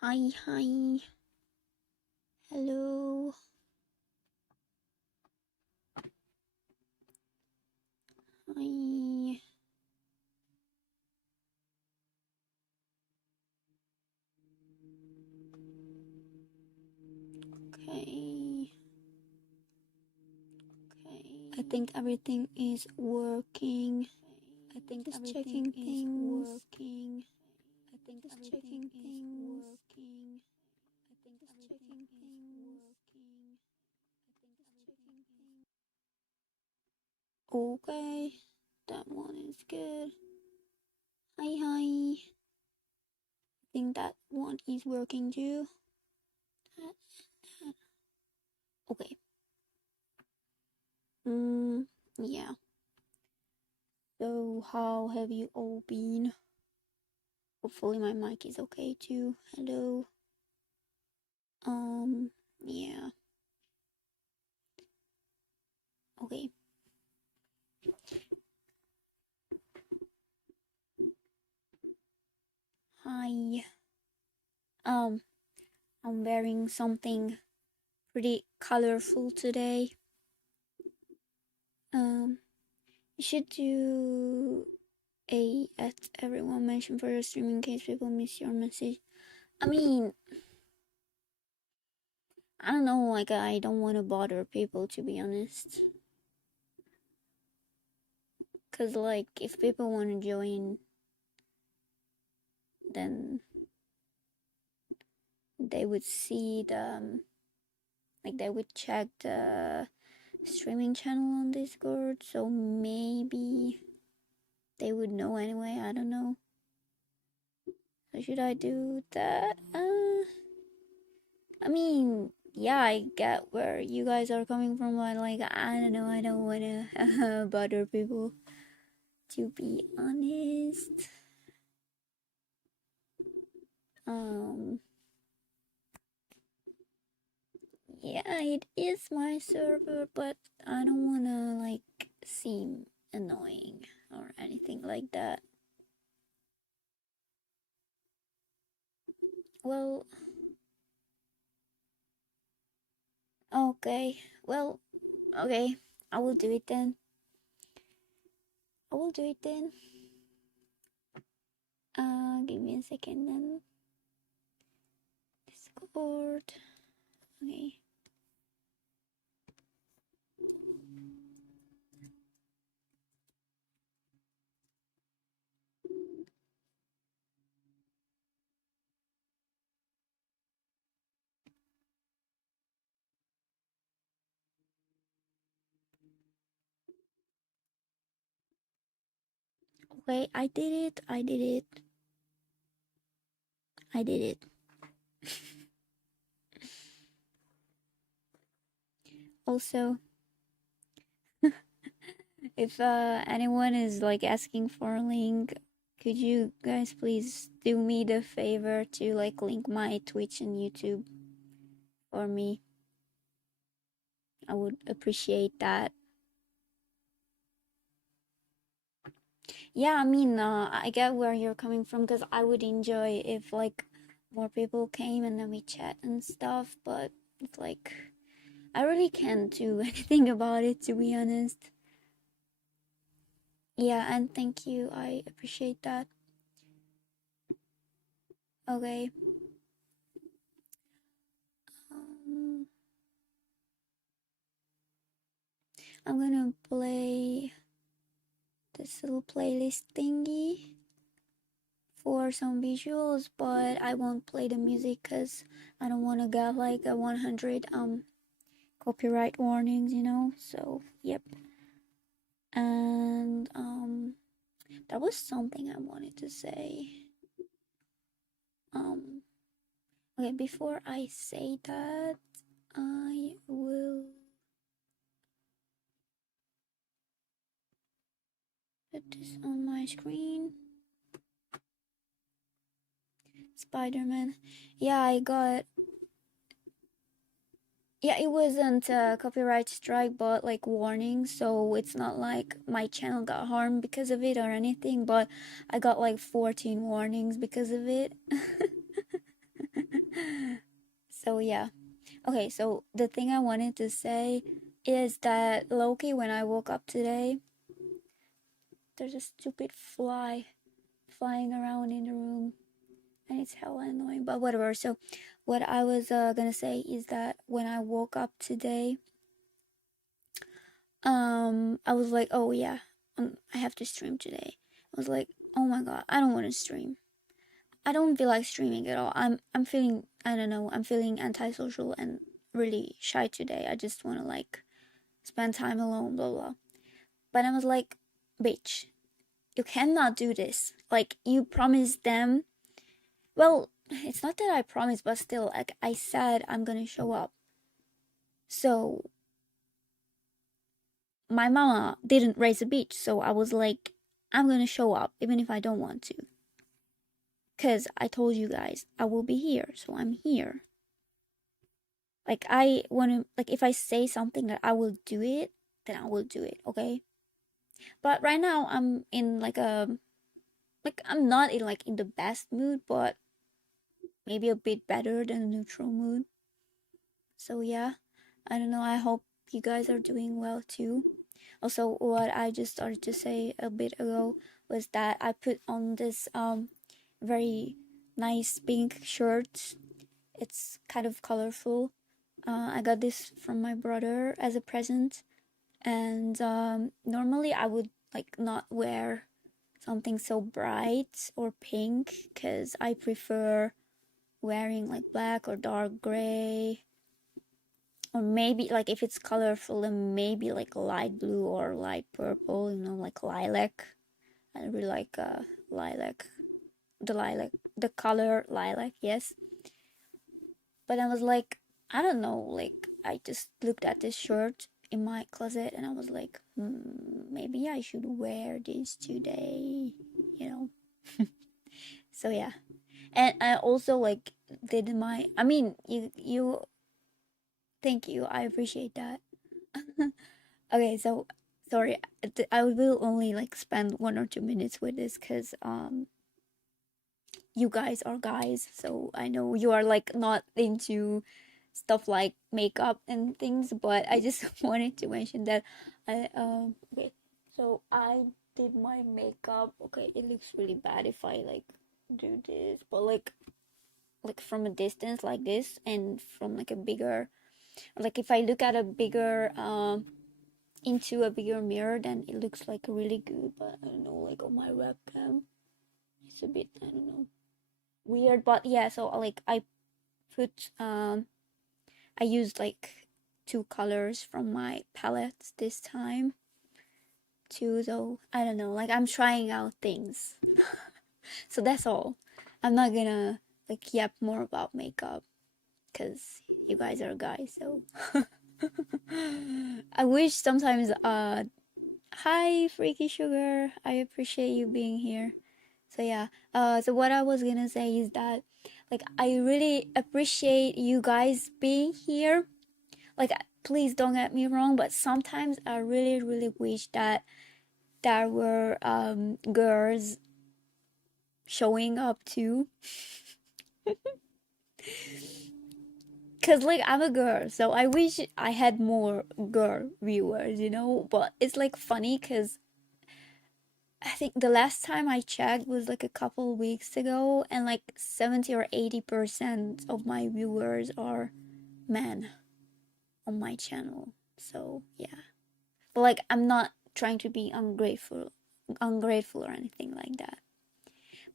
Hi, hi. Hello. Hi. Okay. I think everything is working. I think just checking things. Working. I think just checking things. Working. I think just checking things. Working. I think just checking things. Okay. That one is good. Hi, hi. I think that one is working too. Okay. Yeah. So, how have you all been? Hopefully, my mic is okay too. Hello. Yeah. Okay. Hi. Um, I'm wearing something pretty colorful today. Um, you should do a at everyone mention for your stream in case people miss your message. I mean, I don't know. Like, I don't want to bother people, to be honest. Cause like, if people want to join, then they would see like they would check the streaming channel on Discord, so maybe they would know anyway. I don't know. So should I do that? I mean, yeah, I get where you guys are coming from, but like, I don't know. I don't wanna bother people. To be honest, um, yeah, it is my server, but I don't wanna like seem annoying or anything like that. Well, okay. Well, okay. I will do it then. I will do it then. Give me a second then. Discord. Okay. Okay, I did it. I did it. I did it. Also, if anyone is like asking for a link, could you guys please do me the favor to like link my Twitch and YouTube for me? I would appreciate that. Yeah, I mean, I get where you're coming from because I would enjoy if like more people came and then we chat and stuff, but it's like I really can't do anything about it, to be honest. Yeah, and thank you. I appreciate that. Okay. Um, I'm gonna play this little playlist thingy for some visuals, but I won't play the music because I don't want to get like a 100 copyright warnings, you know. So yep. And there was something I wanted to say. Um, okay, before I say that, I will put this on my screen. Spider-Man. Yeah, I got. Yeah, it wasn't a copyright strike, but like warning, so it's not like my channel got harmed because of it or anything, but I got like 14 warnings because of it. So yeah. Okay, so the thing I wanted to say is that Loki, when I woke up today, there's a stupid fly flying around in the room, and it's hella annoying, but whatever. So what I was gonna say is that when I woke up today, I was like, oh yeah, I have to stream today. I was like, oh my god, I don't want to stream. I don't feel like streaming at all. I'm feeling, I don't know, I'm feeling antisocial and really shy today. I just want to like spend time alone, blah blah. But I was like, bitch, you cannot do this. Like you promised them. Well, it's not that I promised, but still, like I said, I'm gonna show up. So my mama didn't raise a bitch, so I was like, I'm gonna show up even if I don't want to. Cause I told you guys I will be here, so I'm here. Like I wanna, like if I say something that I will do it, then I will do it, okay? But right now I'm in like a, like I'm not in like in the best mood, but maybe a bit better than a neutral mood. So yeah, I don't know. I hope you guys are doing well too. Also, what I just started to say a bit ago was that I put on this very nice pink shirt. It's kind of colorful. I got this from my brother as a present, and normally I would like not wear something so bright or pink because I prefer wearing like black or dark gray, or maybe like if it's colorful, then maybe like light blue or light purple, you know, like lilac. I really like lilac, the lilac, the color lilac, yes. But I was like, I don't know, like I just looked at this shirt in my closet and I was like, maybe I should wear this today, you know. So yeah. And I also like did my, I mean, you thank you, I appreciate that. Okay, so sorry, I will only like spend 1 or 2 minutes with this because you guys are guys, so I know you are like not into stuff like makeup and things, but I just wanted to mention that I okay, so I did my makeup. Okay, it looks really bad if I like do this, but like from a distance like this, and from like a bigger, like if I look at a bigger into a bigger mirror, then it looks like really good. But I don't know, like on my webcam it's a bit, I don't know, weird. But yeah, so like I put I used like two colors from my palette this time too, so I don't know, like I'm trying out things. So that's all. I'm not gonna like yap more about makeup because you guys are guys, so I wish sometimes hi Freaky Sugar, I appreciate you being here. So yeah, so what I was gonna say is that like I really appreciate you guys being here. Like please don't get me wrong, but sometimes I really wish that there were girls showing up too. Cause like I'm a girl, so I wish I had more girl viewers, you know. But it's like funny because I think the last time I checked was like a couple weeks ago, and like 70 or 80% of my viewers are men on my channel. So yeah, but like I'm not trying to be ungrateful or anything like that.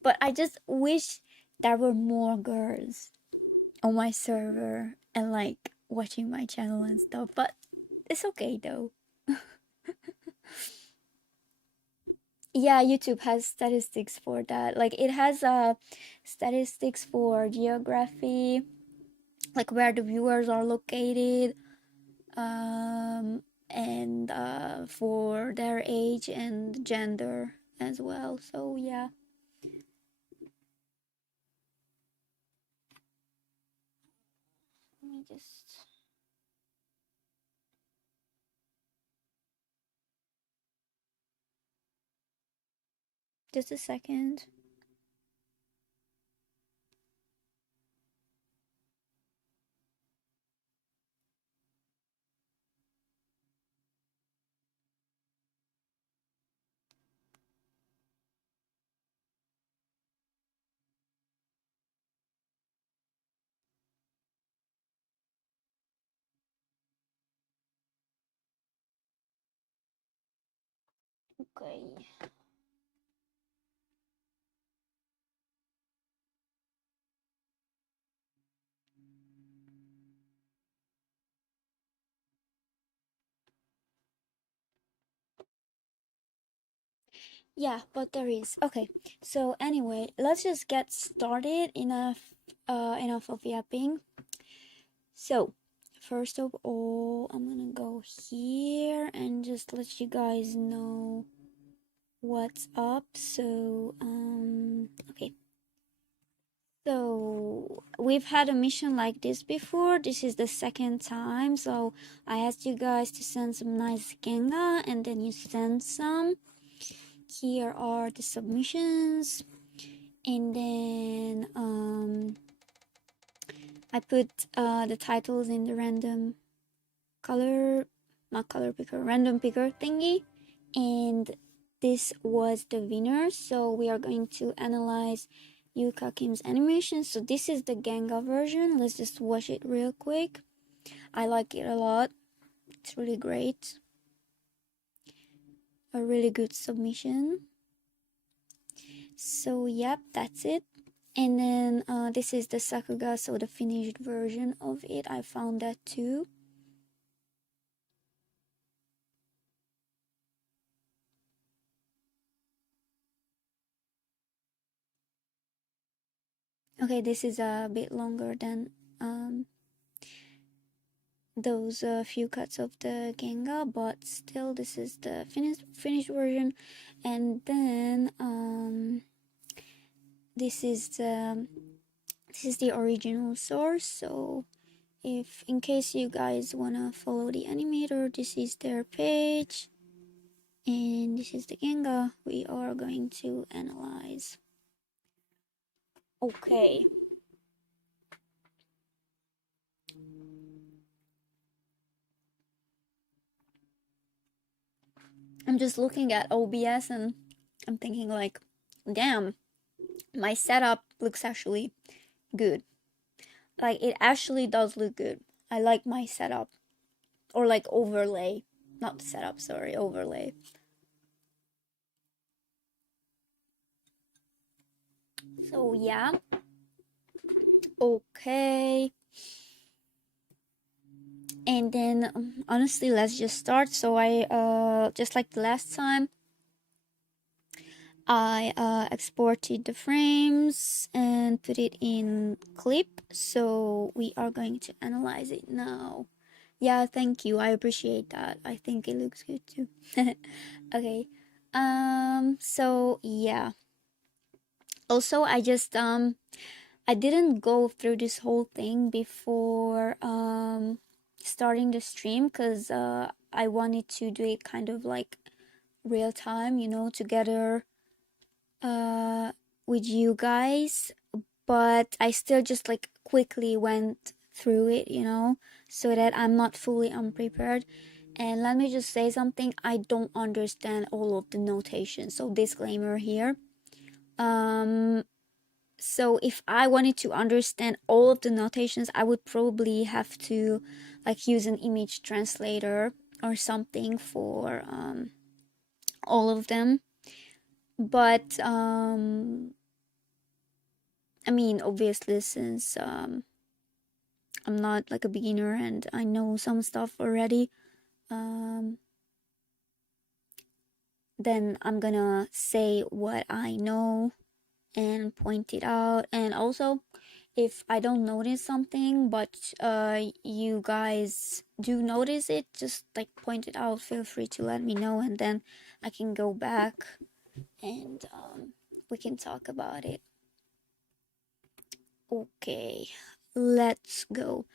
But I just wish there were more girls on my server and like watching my channel and stuff. But it's okay though. Yeah, YouTube has statistics for that. Like it has statistics for geography, like where the viewers are located, and for their age and gender as well. So yeah. Let me just a second. Okay. Yeah, but there is. Okay. So anyway, let's just get started. Enough of yapping. So, first of all, I'm gonna go here and just let you guys know what's up. So, okay. So, we've had a mission like this before. This is the second time. So, I asked you guys to send some nice genga and then you send some. Here are the submissions. And then, I put the titles in the random color, not color picker, random picker thingy, and this was the winner. So we are going to analyze Yuka Kim's animation. So this is the genga version. Let's just watch it real quick. I like it a lot. It's really great. A really good submission. So yep, that's it. And then this is the Sakuga, so the finished version of it. I found that too. Okay, this is a bit longer than those few cuts of the genga, but still this is the finished version. And then this is the original source. So if in case you guys wanna follow the animator, this is their page, and this is the genga we are going to analyze. Okay. I'm just looking at OBS and I'm thinking like, damn, my setup looks actually good. Like it actually does look good. I like my setup, or like overlay, not setup, sorry, overlay. So yeah. Okay. And then honestly, let's just start. So I just like the last time, I exported the frames and put it in clip. So we are going to analyze it now. Yeah, thank you. I appreciate that. I think it looks good too. Okay. So yeah. Also, I didn't go through this whole thing before starting the stream because I wanted to do it kind of like real time, together uh with you guys, but I still just like quickly went through it, so that I'm not fully unprepared. And let me just say something, I don't understand all of the notation, so disclaimer here. um so if I wanted to understand all of the notations, I would probably have to like use an image translator or something for all of them. But I mean, obviously, since I'm not like a beginner and I know some stuff already, um, then I'm gonna say what I know and point it out. And also, if I don't notice something, but you guys do notice it, just like point it out. Feel free to let me know, and then I can go back and we can talk about it. Okay, let's go.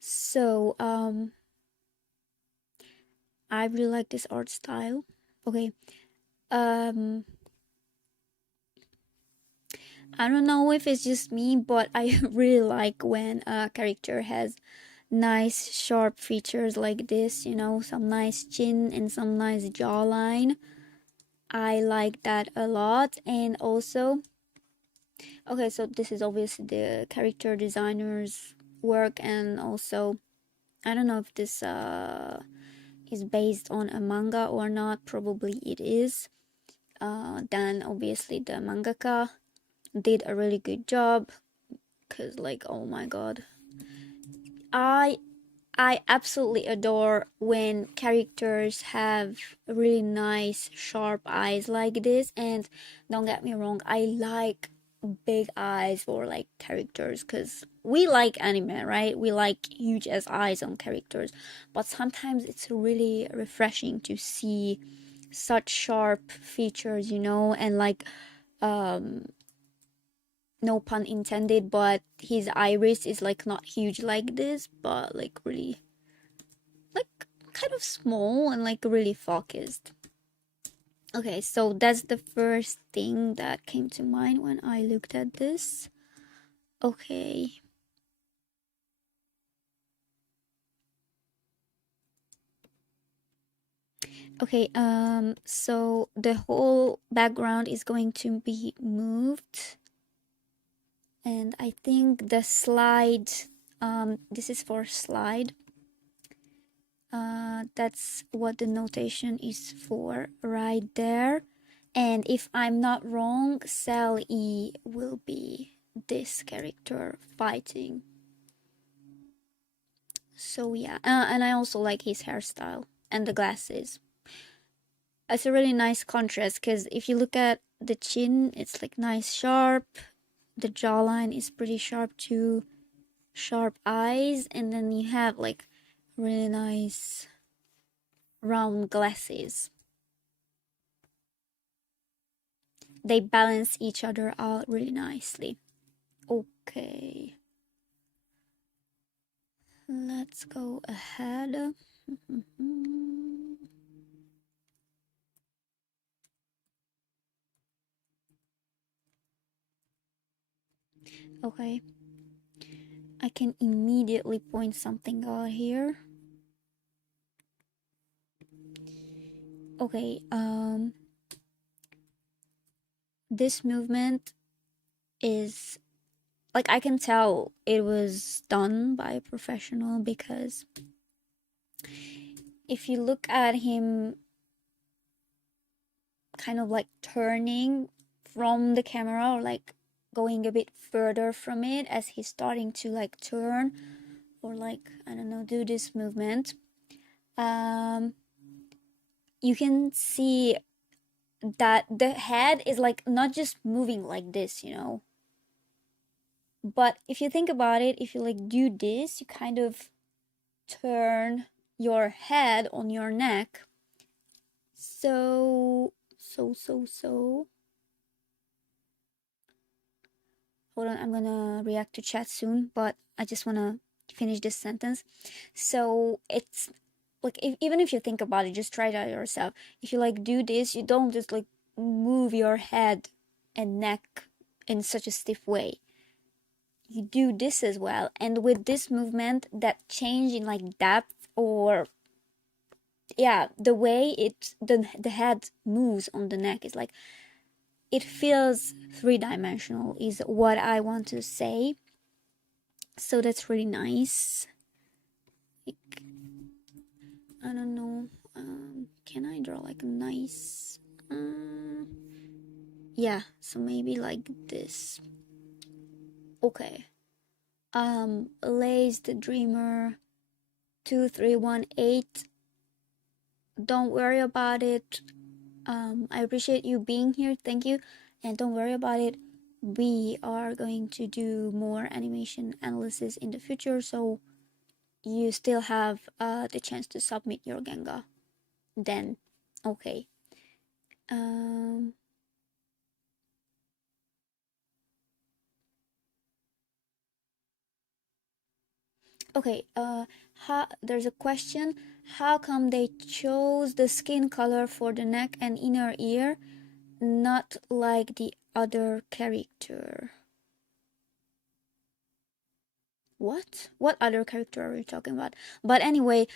So I really like this art style. Okay. Um I don't know if it's just me, but I really like when a character has nice sharp features like this, some nice chin and some nice jawline. I like that a lot. And also, okay, so this is obviously the character designer's work, and also I don't know if this is based on a manga or not. Probably it is. then obviously the mangaka did a really good job, because like, oh my god, I I absolutely adore when characters have really nice, sharp eyes like this. And don't get me wrong, I like big eyes for like characters, because we like anime, right? We like huge as eyes on characters. But sometimes it's really refreshing to see such sharp features, and like, um, no pun intended, but his iris is like not huge like this, but like really like kind of small and like really focused. Okay, so that's the first thing that came to mind when I looked at this. Okay. Okay, so the whole background is going to be moved, and I think the slide, this is for slide. That's what the notation is for right there. And if I'm not wrong, cell E will be this character fighting. So yeah, and I also like his hairstyle and the glasses. It's a really nice contrast, because if you look at the chin, it's like nice sharp. The jawline is pretty sharp too. Sharp eyes, and then you have like really nice round glasses. They balance each other out really nicely. Okay, let's go ahead. Okay, I can immediately point something out here. Okay, this movement is like, I can tell it was done by a professional, because if you look at him kind of like turning from the camera, or like going a bit further from it as he's starting to like turn, or like, I don't know, do this movement, um you can see that the head is like not just moving like this, but if you think about it, if you like do this, you kind of turn your head on your neck. So hold on, I'm gonna react to chat soon, but I just wanna finish this sentence. So it's like, even if you think about it, just try it out yourself. If you like do this, you don't just like move your head and neck in such a stiff way. You do this as well, and with this movement, that change in like depth, or yeah, the way the head moves on the neck is like, it feels three-dimensional is what I want to say. So that's really nice. Like, I don't know, can I draw like a nice, yeah, so maybe like this. Okay, Lays the Dreamer 2318, don't worry about it. I appreciate you being here, thank you, and don't worry about it. We are going to do more animation analysis in the future, so you still have the chance to submit your genga then. Okay, um okay, there's a question: how come they chose the skin color for the neck and inner ear, not like the other character? What other character are you talking about? But anyway,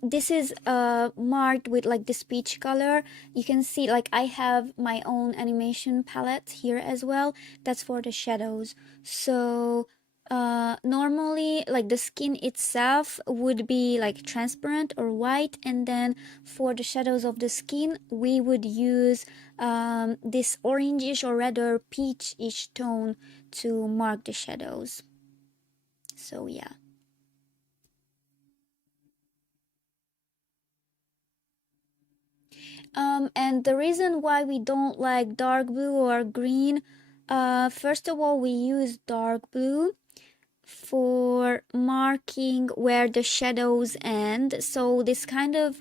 this is marked with like the speech color. You can see like I have my own animation palette here as well. That's for the shadows. So Normally like the skin itself would be like transparent or white, and then for the shadows of the skin we would use this orangish or rather peachish tone to mark the shadows. So yeah. And the reason why we don't like dark blue or green, first of all, we use dark blue for marking where the shadows end. So this kind of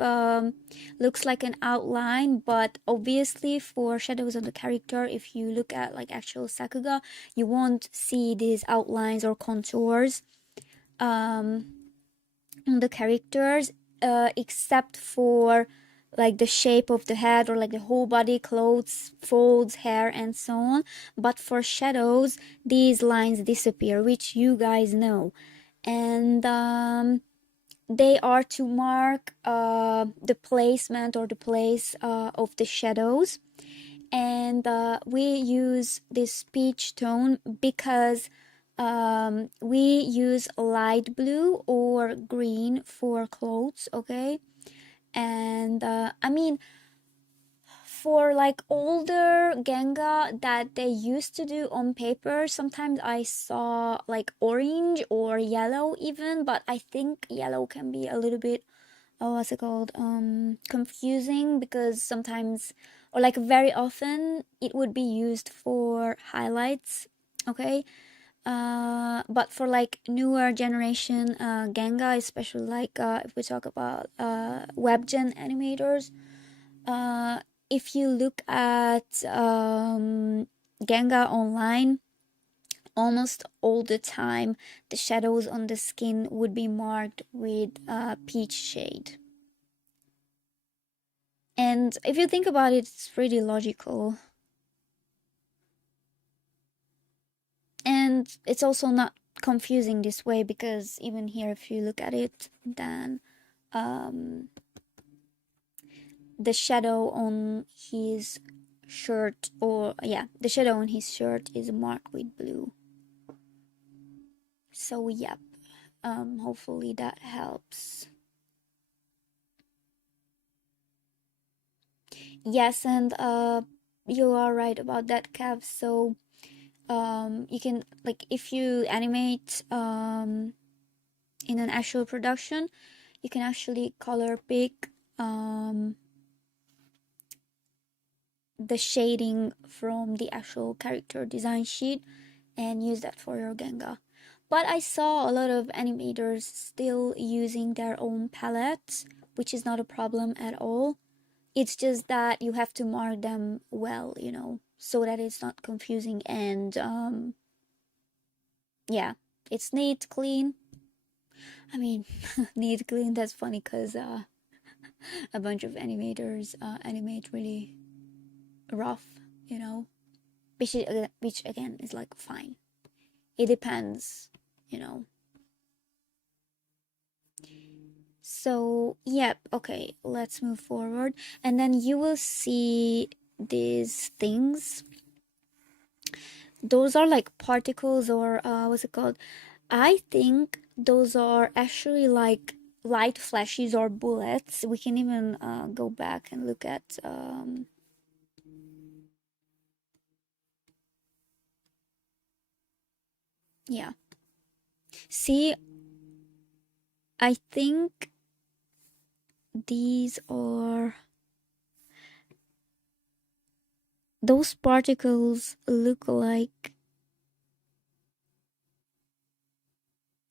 looks like an outline, but obviously for shadows on the character, if you look at like actual Sakuga, you won't see these outlines or contours um, on the characters, except for like the shape of the head or like the whole body, clothes, folds, hair, and so on. But for shadows, these lines disappear, which you guys know. And they are to mark the placement or the place of the shadows. And we use this peach tone because we use light blue or green for clothes, okay? And I mean, for like older genga that they used to do on paper, sometimes I saw like orange or yellow even, but I think yellow can be a little bit, what's it called, confusing, because sometimes or like very often it would be used for highlights, okay? But for like newer generation genga, especially like if we talk about webgen animators, uh, if you look at genga online, almost all the time the shadows on the skin would be marked with peach shade. And if you think about it, it's pretty logical. And it's also not confusing this way, because even here, if you look at it, then um, the shadow on his shirt, or yeah, the shadow on his shirt is marked with blue. So, yep, hopefully that helps. Yes, and you are right about that, Kev. So, you can, like, if you animate in an actual production, you can actually color pick um, the shading from the actual character design sheet and use that for your genga. But I saw a lot of animators still using their own palettes, which is not a problem at all. It's just that you have to mark them well, so that it's not confusing, and yeah, it's neat, clean. I mean, neat, clean, that's funny because a bunch of animators animate really rough, you know, which again is like fine. It depends, you know. So, yep, okay, let's move forward. And then you will see these things. Those are like particles, or what's it called? I think those are actually like light flashes or bullets. We can even go back and look at yeah. See, I think these are, those particles look like,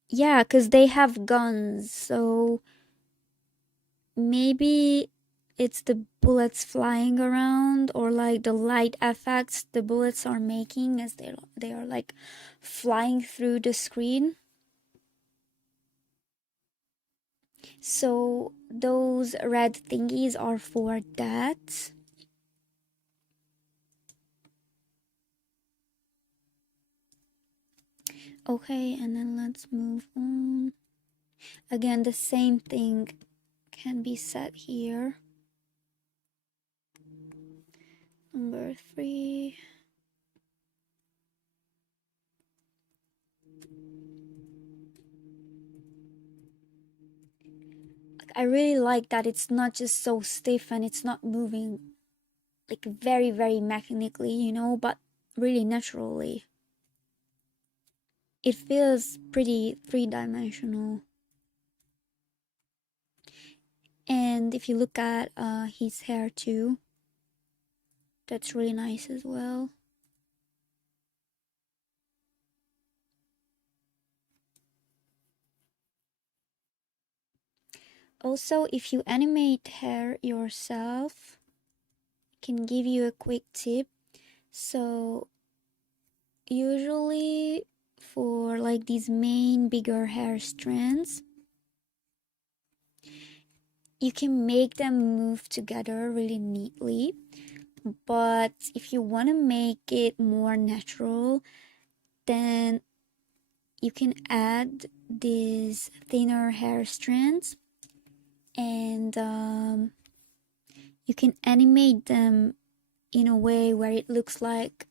yeah, because they have guns, so maybe it's the bullets flying around, or like the light effects the bullets are making as they are like flying through the screen. So those red thingies are for that. Okay, and then let's move on. Again, the same thing can be said here. Number 3. I really like that it's not just so stiff and it's not moving like very, very mechanically, but really naturally. It feels pretty three-dimensional. And if you look at his hair too, that's really nice as well. Also, if you animate hair yourself, I can give you a quick tip. So usually for like these main bigger hair strands, you can make them move together really neatly. But if you want to make it more natural, then you can add these thinner hair strands, and you can animate them in a way where it looks like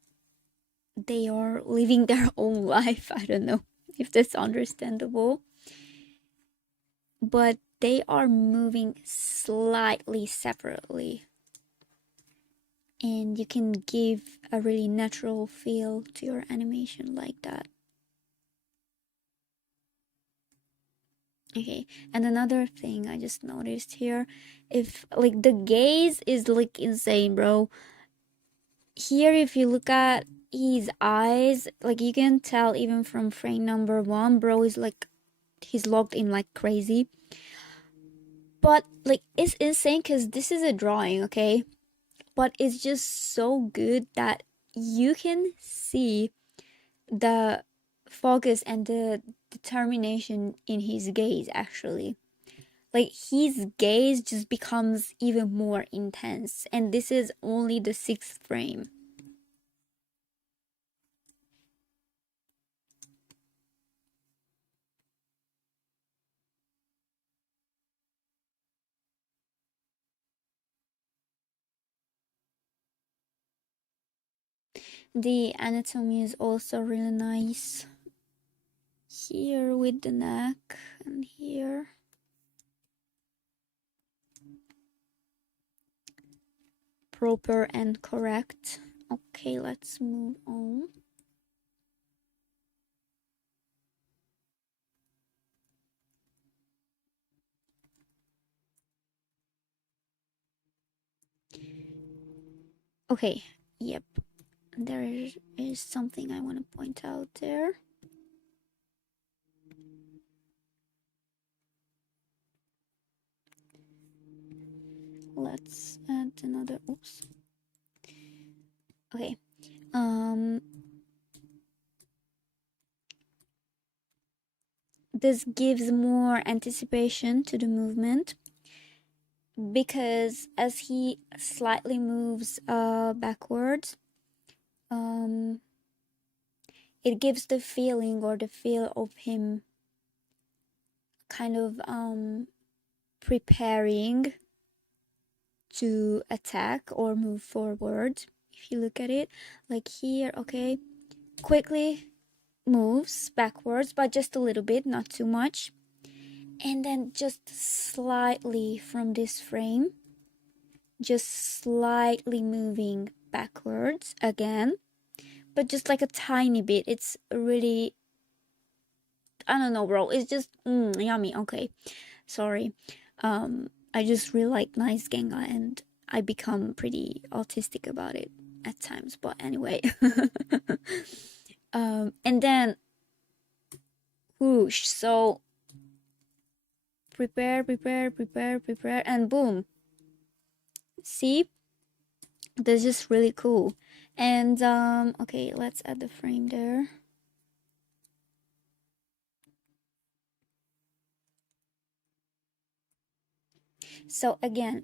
they are living their own life. I don't know if that's understandable, but they are moving slightly separately, and you can give a really natural feel to your animation like that. Okay, and another thing I just noticed here, if like the gaze is like insane, bro. Here, if you look at his eyes, like you can tell even from frame number one, bro is like he's locked in like crazy. But like it's insane because this is a drawing, okay? But it's just so good that you can see the focus and the determination in his gaze actually. Like his gaze just becomes even more intense, and this is only the sixth frame. The anatomy is also really nice here with the neck and here. Proper and correct. Okay, let's move on. Okay, yep. There is something I want to point out there. Let's add another. Oops. Okay. This gives more anticipation to the movement because as he slightly moves backwards, um, it gives the feeling or the feel of him kind of preparing to attack or move forward. If you look at it, like here, okay, quickly moves backwards, but just a little bit, not too much. And then just slightly from this frame, just slightly moving backwards again, but just like a tiny bit. It's really, I don't know, bro. It's just yummy. Okay, sorry. I just really like nice genga, and I become pretty autistic about it at times. But anyway, and then whoosh. So prepare, prepare, prepare, prepare, and boom. See, this is really cool. And okay, let's add the frame there. So again,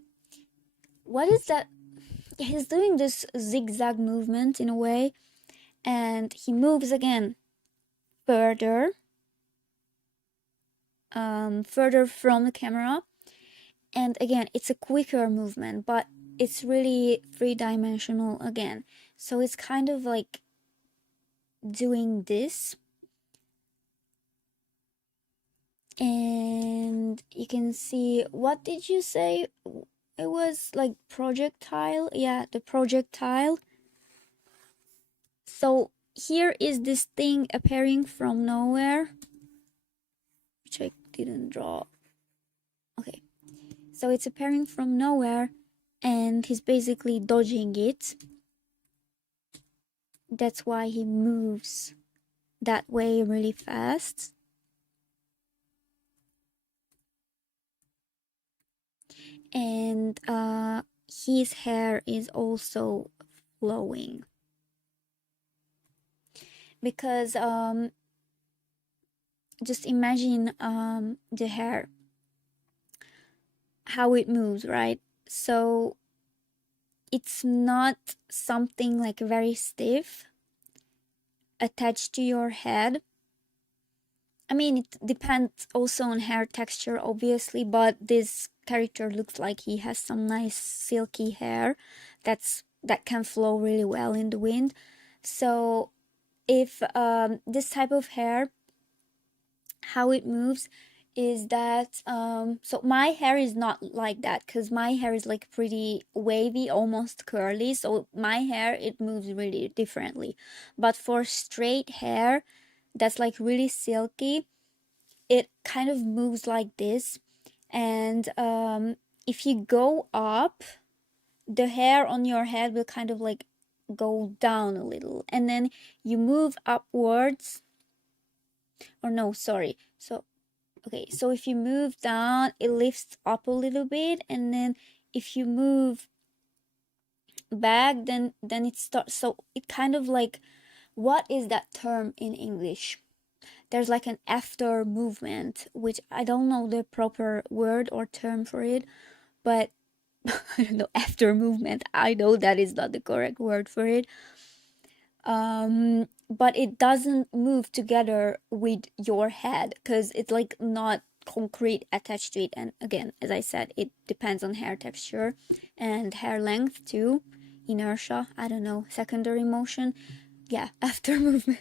what is that? He's doing this zigzag movement in a way, and he moves again further, further from the camera, and again it's a quicker movement, but it's really three-dimensional again. So it's kind of like doing this, And you can see, what did you say? It was like projectile. Yeah, the projectile. So here is this thing appearing from nowhere, which I didn't draw. Okay, so it's appearing from nowhere and he's basically dodging it. That's why he moves that way really fast. And his hair is also flowing because just imagine the hair, how it moves, right? So it's not something like very stiff attached to your head. I mean, it depends also on hair texture, obviously, but this character looks like he has some nice silky hair that can flow really well in the wind. So if this type of hair, how it moves is that so my hair is not like that, because my hair is like pretty wavy, almost curly, so my hair, it moves really differently. But for straight hair that's like really silky, it kind of moves like this. And if you go up, the hair on your head will kind of like go down a little, and then you move upwards, or no, sorry, so okay, so if you move down, it lifts up a little bit, and then if you move back, then it starts. So it kind of like, what is that term in English? There's like an after movement, which I don't know the proper word or term for it, but I don't know, after movement. I know that is not the correct word for it. But it doesn't move together with your head because it's like not concrete attached to it. And again, as I said, it depends on hair texture and hair length too. Inertia, I don't know, secondary motion. Yeah, after movement.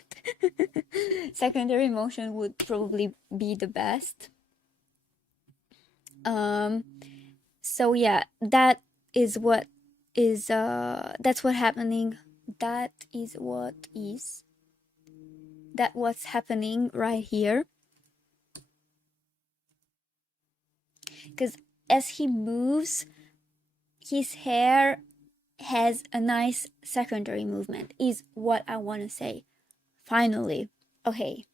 Secondary motion would probably be the best. So yeah, that is what is that's what happening. That is what is that what's happening right here. Because as he moves, his hair has a nice secondary movement, is what I want to say. Finally. Okay.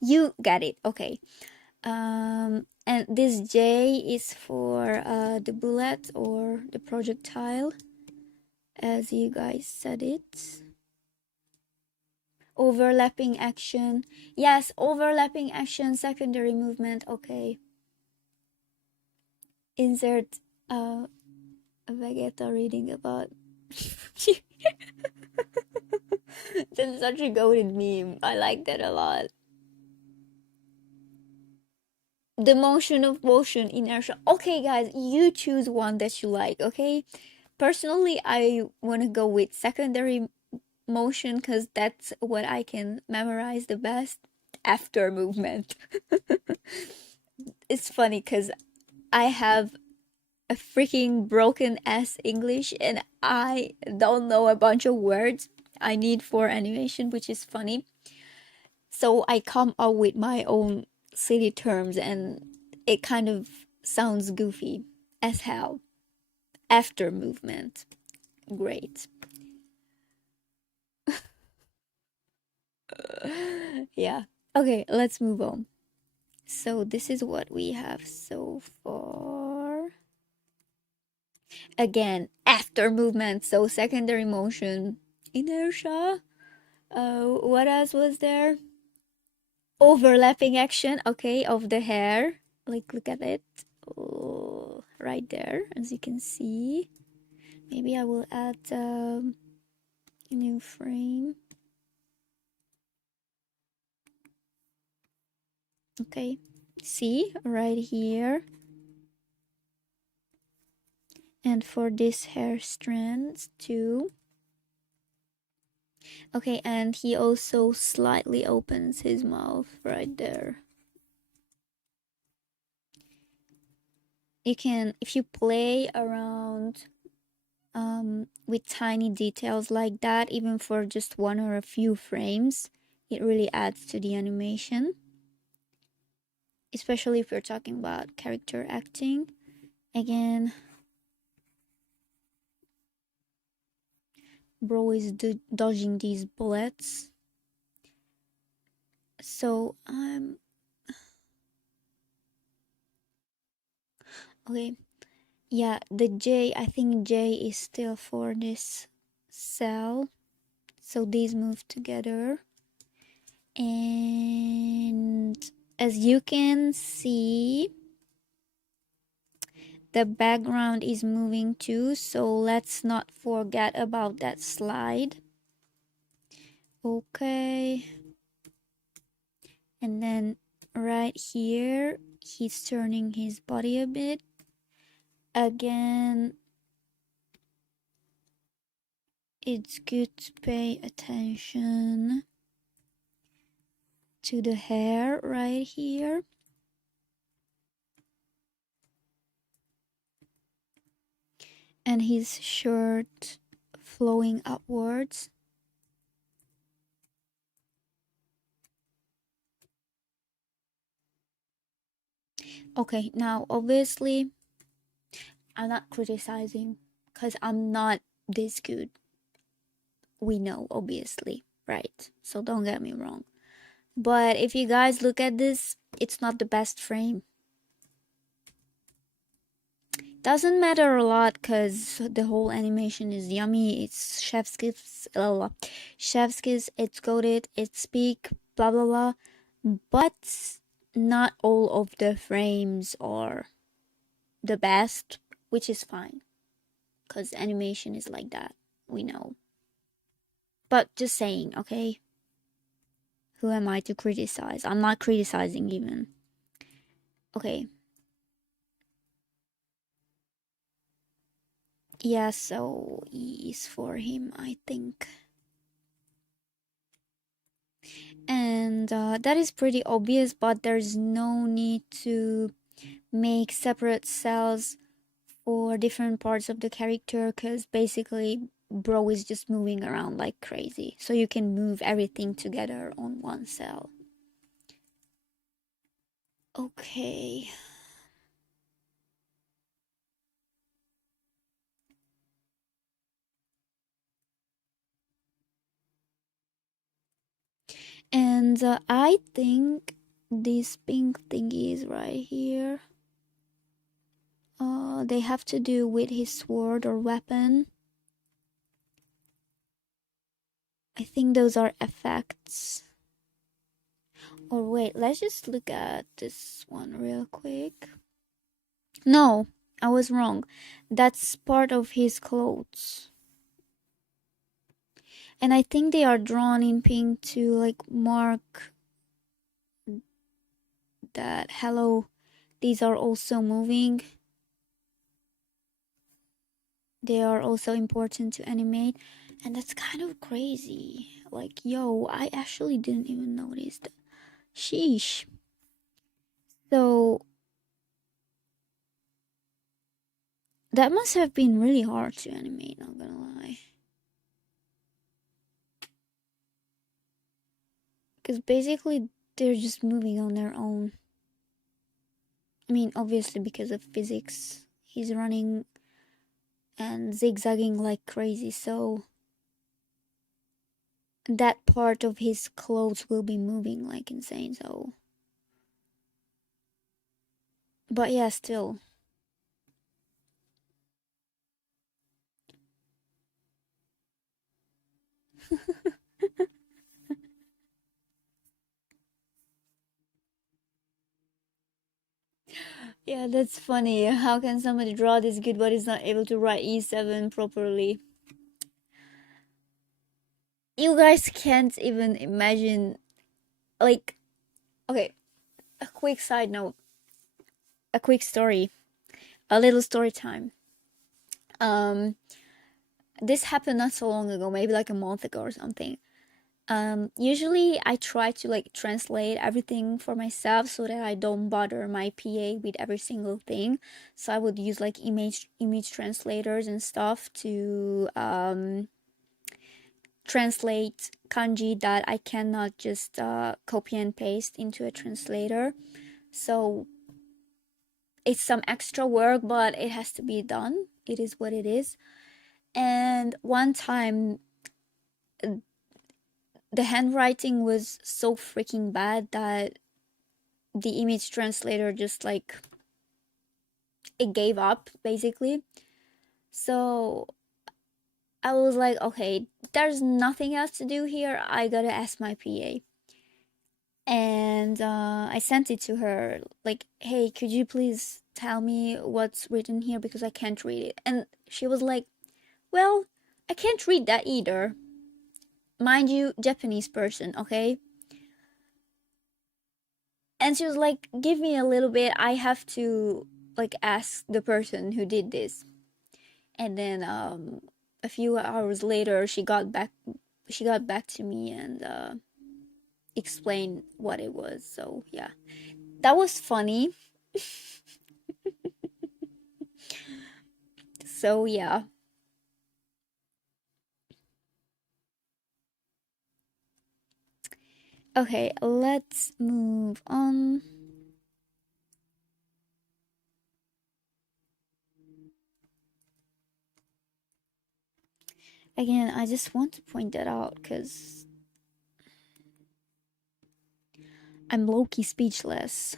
You get it. Okay. And this J is for the bullet or the projectile, as you guys said it. Overlapping action. Yes, overlapping action, secondary movement. Okay. Insert a Vegeta reading about. That's such a goated meme. I like that a lot. The motion of motion, inertia. Okay, guys, you choose one that you like, okay? Personally, I want to go with secondary motion because that's what I can memorize the best. After movement. It's funny because I have a freaking broken ass English and I don't know a bunch of words I need for animation, which is funny. So I come up with my own silly terms and it kind of sounds goofy as hell. After movement. Great. Yeah. Okay, let's move on. So this is what we have so far. Again, after movement, so secondary motion, inertia. What else was there? Overlapping action, okay, of the hair. Like, look at it. Oh, right there, as you can see. Maybe I will add a new frame. Okay, see, right here. And for this hair strands too. Okay, and he also slightly opens his mouth right there. You can, if you play around with tiny details like that, even for just one or a few frames, it really adds to the animation, especially if we're talking about character acting. Again, bro is dodging these bullets. So I'm okay. Yeah, the J, I think J is still for this cell. So these move together. And as you can see, the background is moving too. So let's not forget about that slide. Okay. And then right here, he's turning his body a bit. Again, it's good to pay attention to the hair right here. And his shirt flowing upwards. Okay, now obviously I'm not criticizing because I'm not this good. We know, obviously, right? So don't get me wrong. But if you guys look at this, it's not the best frame. Doesn't matter a lot because the whole animation is yummy. It's chef's kiss, chef's kiss. It's goated. It's peak. Blah blah blah. But not all of the frames are the best, which is fine because animation is like that. We know. But just saying, okay? Who am I to criticize? I'm not criticizing even. Okay. Yeah, so E is for him, I think. And that is pretty obvious, but there's no need to make separate cells for different parts of the character because basically bro is just moving around like crazy. So you can move everything together on one cell. Okay. And I think this pink thingy is right here. They have to do with his sword or weapon. I think those are effects. Or wait, let's just look at this one real quick. No, I was wrong. That's part of his clothes. And I think they are drawn in pink to like mark that hello, these are also moving. They are also important to animate. And that's kind of crazy. Like, yo, I actually didn't even notice that. Sheesh. So that must have been really hard to animate, not gonna lie. Because basically they're just moving on their own. I mean, obviously because of physics. He's running and zigzagging like crazy, so that part of his clothes will be moving like insane, so. But yeah, still. Yeah, that's funny. How can somebody draw this good but is not able to write E7 properly? You guys can't even imagine. Like, okay, a quick side note, a quick story, a little story time. Um, this happened not so long ago, maybe like a month ago or something. Usually I try to like translate everything for myself so that I don't bother my PA with every single thing. So I would use like image translators and stuff to translate kanji that I cannot just copy and paste into a translator. So it's some extra work, but it has to be done. It is what it is. And one time, the handwriting was so freaking bad that the image translator just like it gave up basically. So I was like, okay, there's nothing else to do here. I gotta ask my PA. And I sent it to her, like, hey, could you please tell me what's written here because I can't read it. And she was like, well, I can't read that either. Mind you, Japanese person, okay? And she was like, give me a little bit. I have to like ask the person who did this. And then a few hours later she got back to me and explained what it was. So yeah. That was funny. So yeah. Okay, let's move on. Again, I just want to point that out because I'm low-key speechless.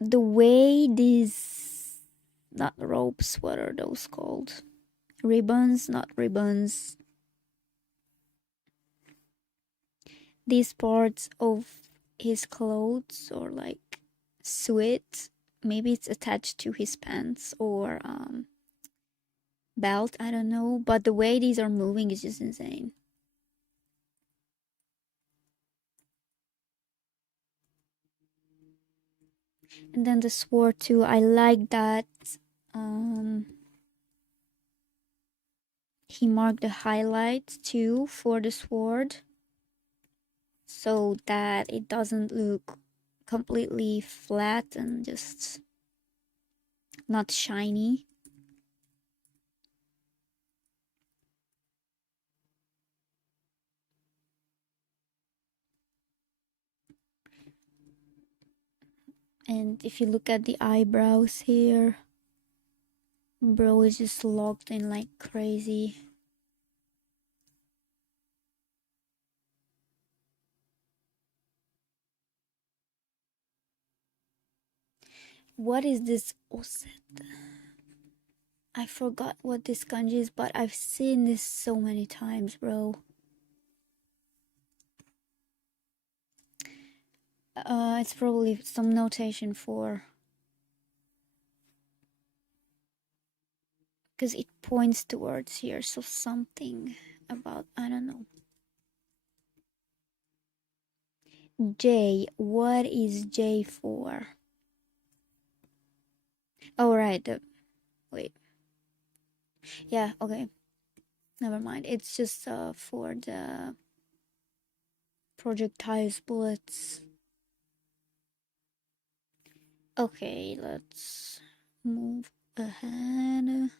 The way these, not ropes, what are those called? Ribbons, not ribbons. These parts of his clothes or like sweat, maybe it's attached to his pants or belt, I don't know. But the way these are moving is just insane. And then the sword too, I like that um he marked the highlights too for the sword so that it doesn't look completely flat and just not shiny. And if you look at the eyebrows here, bro is just locked in like crazy. What is this oset? I forgot what this kanji is, but I've seen this so many times, bro. It's probably some notation for, because it points towards here, so something about, I don't know. J, what is J for? Oh, right, wait. Yeah, okay. Never mind. It's just for the projectiles bullets. Okay, let's move ahead. And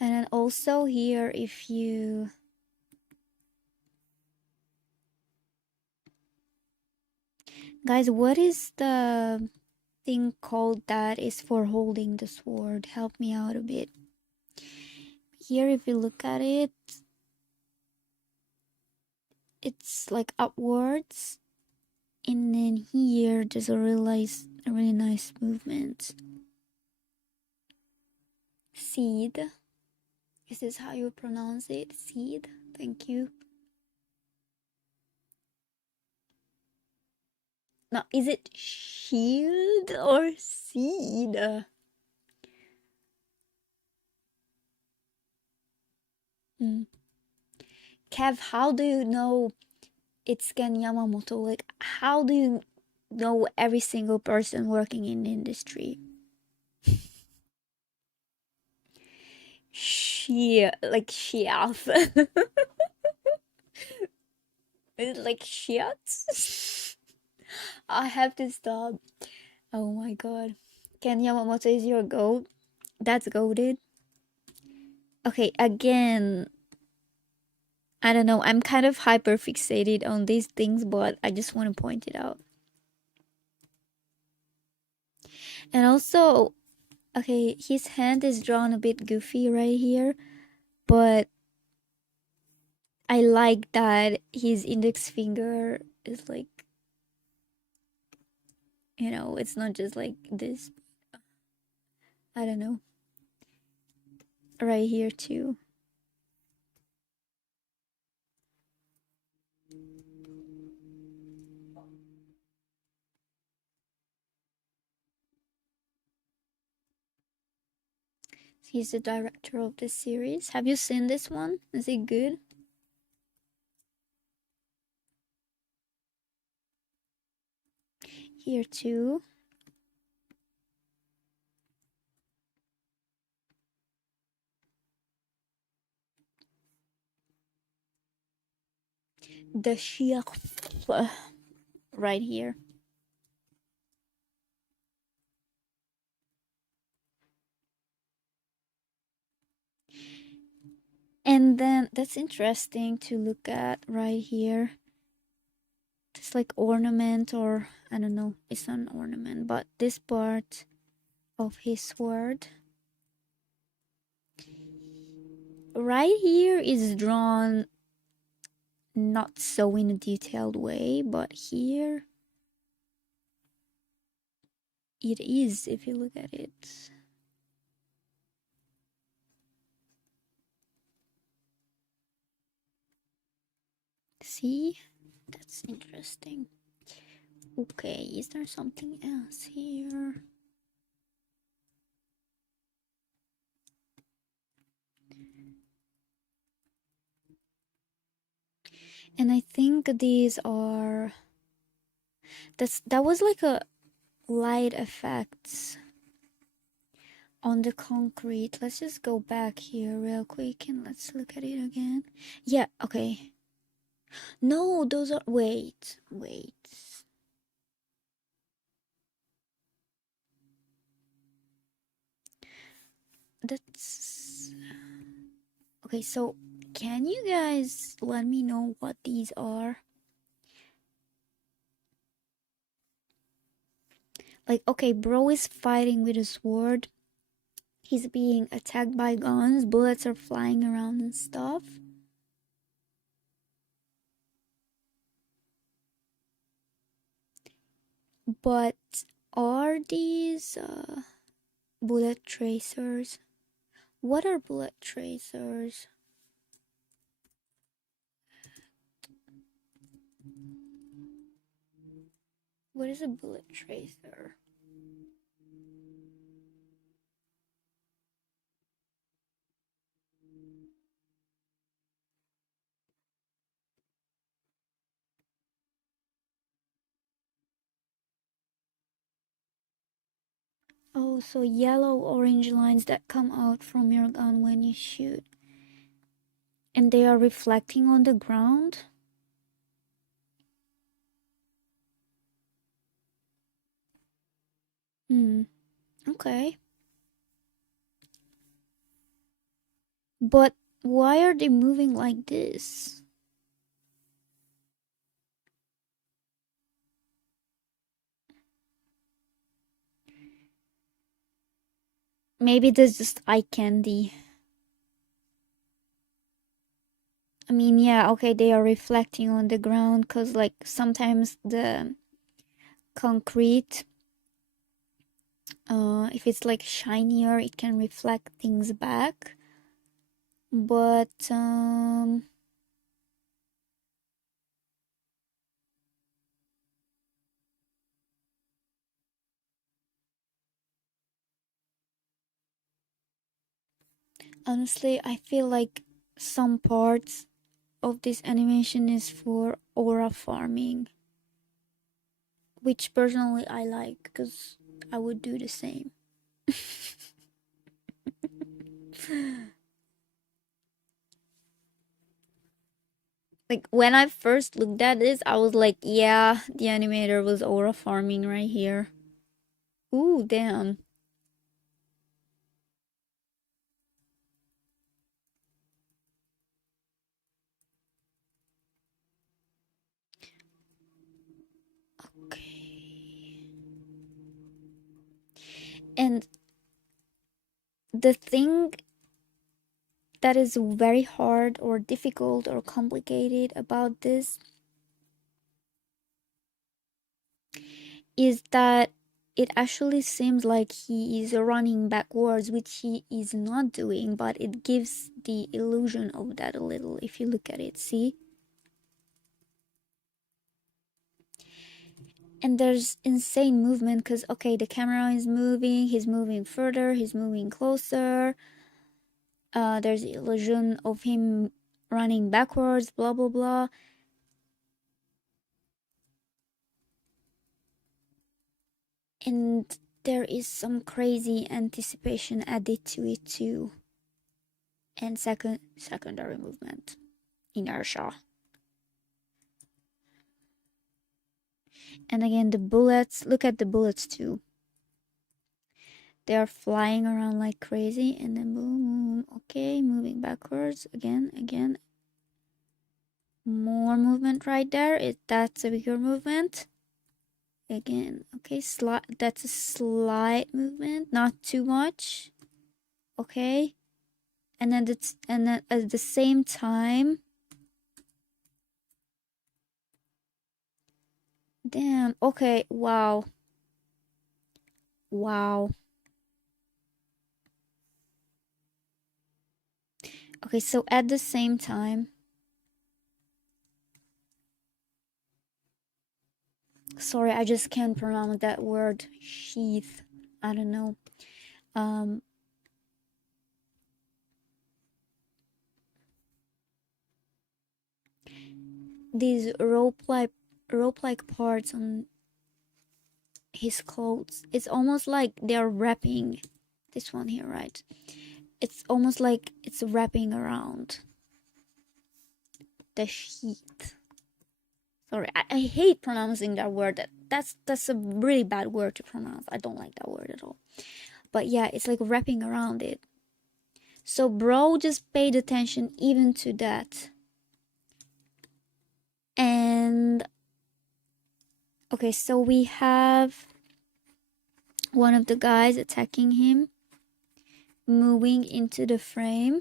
then also here, if you guys, what is the thing called that is for holding the sword? Help me out a bit. Here, if you look at it, it's like upwards, and then here there's a really nice movement. Seed. Is this how you pronounce it? Seed. Thank you. Now, is it shield or seed? Kev, how do you know it's Ken Yamamoto? Like, how do you know every single person working in the industry? chef. It's like shit. I have to stop. Oh my god. Ken Yamamoto is your goat. That's goaded. Okay, again, I don't know. I'm kind of hyper fixated on these things, but I just want to point it out. And also, okay, his hand is drawn a bit goofy right here, but I like that his index finger is like, it's not just like this. I don't know. Right here, too. He's the director of this series. Have you seen this one? Is it good? Here, too. The chef right here. And then that's interesting to look at right here. It's like ornament, or I don't know, it's not an ornament, but this part of his sword right here is drawn not so in a detailed way, but here it is if you look at it. See? That's interesting. Okay, is there something else here? And I think these are that was like a light effects on the concrete. Let's just go back here real quick and let's look at it again. Yeah, okay. No, those are wait. That's okay, so can you guys let me know what these are? Like, okay, bro is fighting with a sword. He's being attacked by guns. Bullets are flying around and stuff. But are these bullet tracers? What are bullet tracers? What is a bullet tracer? Oh, so yellow orange lines that come out from your gun when you shoot. And they are reflecting on the ground? Okay. But why are they moving like this? Maybe that's just eye candy. I mean, yeah, okay, they are reflecting on the ground because, like, sometimes the concrete, if it's like shinier, it can reflect things back. But, honestly, I feel like some parts of this animation is for aura farming, which personally I like because I would do the same. Like when I first looked at this, I was like, yeah, the animator was aura farming right here. Ooh, damn. Okay. And the thing that is very hard or difficult or complicated about this is that it actually seems like he is running backwards, which he is not doing, but it gives the illusion of that a little if you look at it. See? And there's insane movement because, okay, the camera is moving, he's moving further, he's moving closer. There's the illusion of him running backwards, blah blah blah. And there is some crazy anticipation added to it too. And secondary movement, inertia. And again, the bullets, look at the bullets too. They are flying around like crazy, and then boom, okay, moving backwards again. More movement right there. That's a bigger movement. Again, okay, that's a slight movement, not too much. Okay. And then at the same time, damn, okay, wow. Wow. Okay, so at the same time, sorry, I just can't pronounce that word. Sheath. I don't know. Um, these rope like parts on his clothes. It's almost like they're wrapping this one here, right? It's almost like it's wrapping around the sheath. Sorry, I hate pronouncing that word. That's a really bad word to pronounce. I don't like that word at all. But yeah, it's like wrapping around it. So bro just paid attention even to that. And okay, so we have one of the guys attacking him, moving into the frame.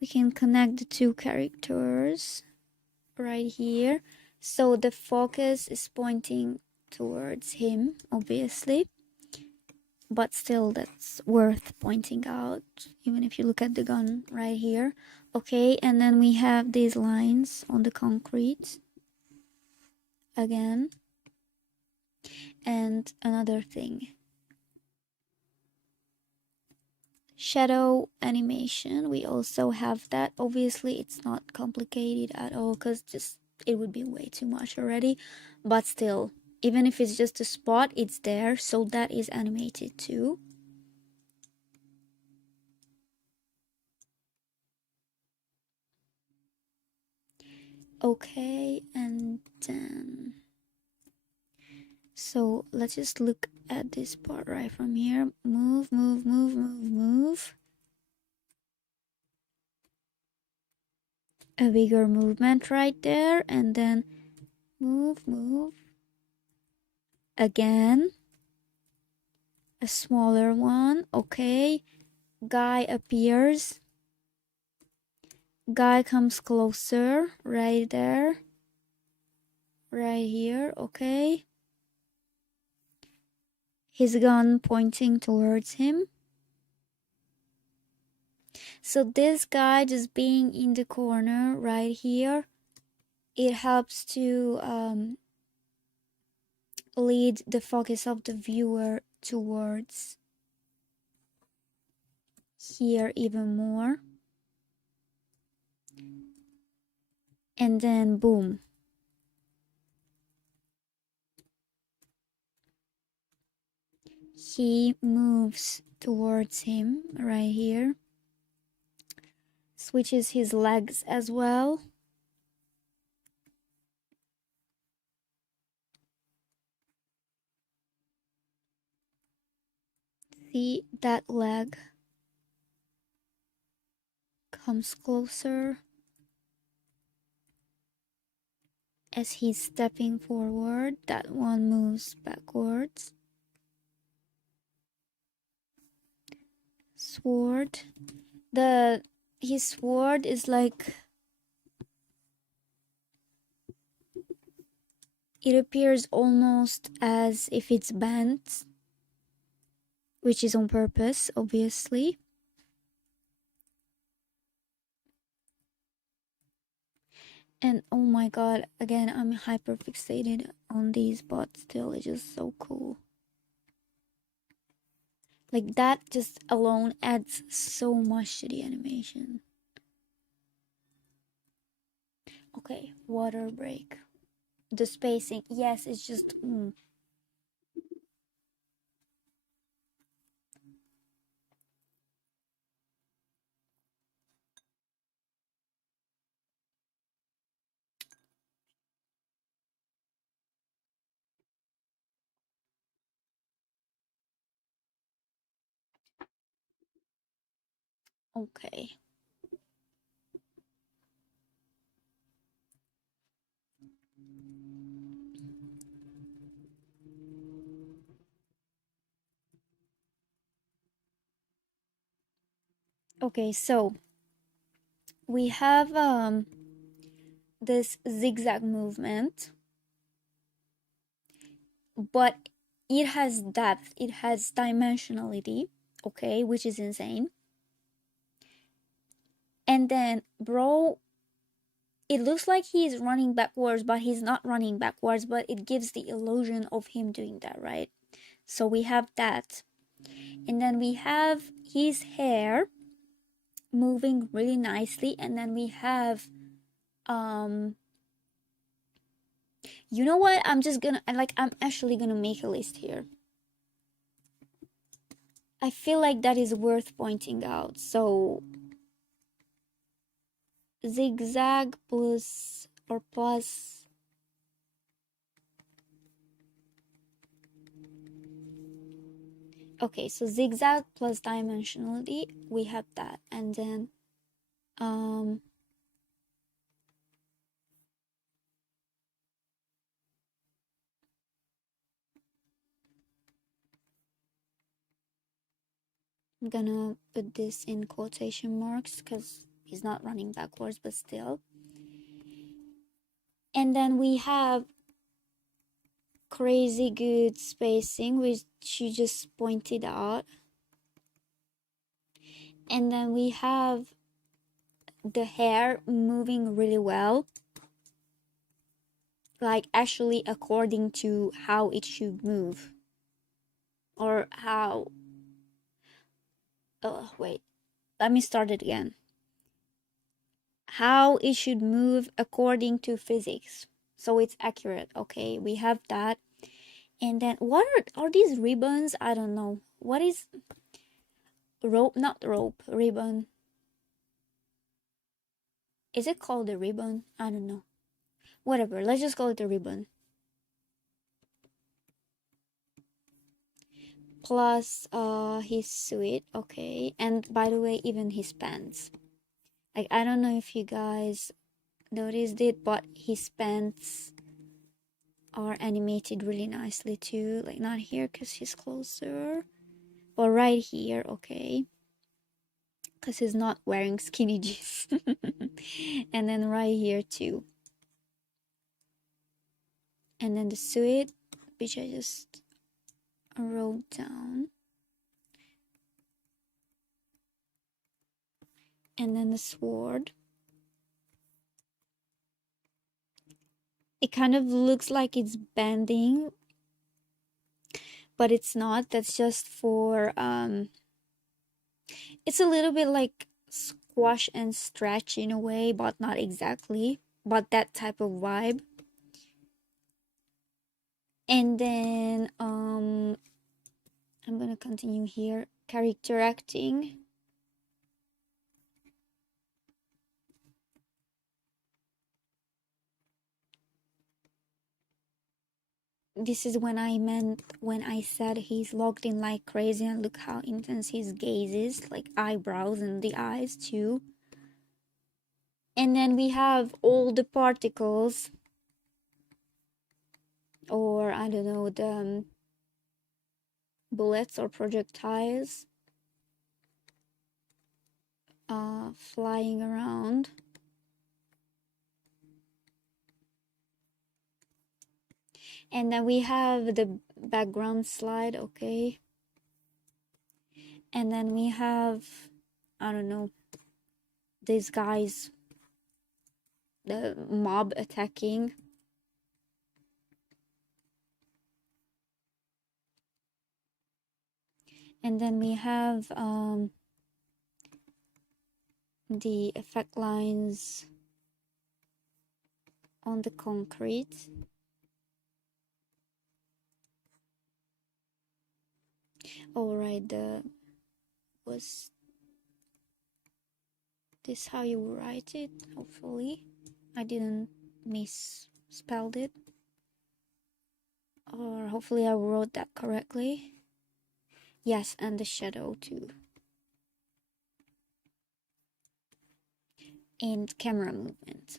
We can connect the two characters right here. So the focus is pointing towards him, obviously. But still, that's worth pointing out, even if you look at the gun right here. Okay, and then we have these lines on the concrete again. And another thing, shadow animation, we also have that. Obviously it's not complicated at all because just it would be way too much already, but still, even if it's just a spot, it's there, so that is animated too. Okay, and then so let's just look at this part right from here. Move. A bigger movement right there, and then move. Again. A smaller one. Okay. Guy appears. Guy comes closer. Right there. Right here. Okay. His gun pointing towards him. So this guy just being in the corner right here, it helps to lead the focus of the viewer towards here even more. And then boom. He moves towards him right here. switches his legs as well. See that leg comes closer as he's stepping forward. That one moves backwards. Sword. His sword is like, it appears almost as if it's bent, which is on purpose, obviously. And oh my god, again, I'm hyper fixated on these, but still, it's just so cool. Like, that just alone adds so much to the animation. Okay, water break. The spacing, yes, it's just okay. Okay, so we have this zigzag movement, but it has depth, it has dimensionality, okay, which is insane. And then, bro, it looks like he's running backwards, but he's not running backwards, but it gives the illusion of him doing that, right? So we have that. And then we have his hair moving really nicely, and then we have you know what, I'm actually gonna make a list here. I feel like that is worth pointing out. So zigzag plus okay, so zigzag plus dimensionality, we have that. And then I'm gonna put this in quotation marks because he's not running backwards, but still. And then we have crazy good spacing, which you just pointed out. And then we have the hair moving really well, like actually according to how it should move, or how wait, let me start it again. How it should move according to physics, so it's accurate. Okay, we have that. And then what are these ribbons? I don't know what is rope, not rope, ribbon. Is it called a ribbon? I don't know. Whatever, let's just call it a ribbon. Plus his suit, okay. And by the way, even his pants. Like, I don't know if you guys noticed it, but his pants are animated really nicely too. Like, not here because he's closer, but right here, okay. Because he's not wearing skinny jeans. And then right here too. And then the suit, which I just wrote down. And then the sword. It kind of looks like it's bending, but it's not. That's just for it's a little bit like squash and stretch in a way, but not exactly, but that type of vibe. And then I'm gonna continue here. Character acting. This is when I meant when I said he's locked in like crazy, and look how intense his gaze is, like eyebrows and the eyes too. And then we have all the particles, or I don't know, the bullets or projectiles flying around. And then we have the background slide, okay. And then we have, I don't know, these guys, the mob attacking. And then we have the effect lines on the concrete. All right, the was this how you write it? Hopefully, I didn't misspelled it, or hopefully I wrote that correctly. Yes, and the shadow too, and camera movement.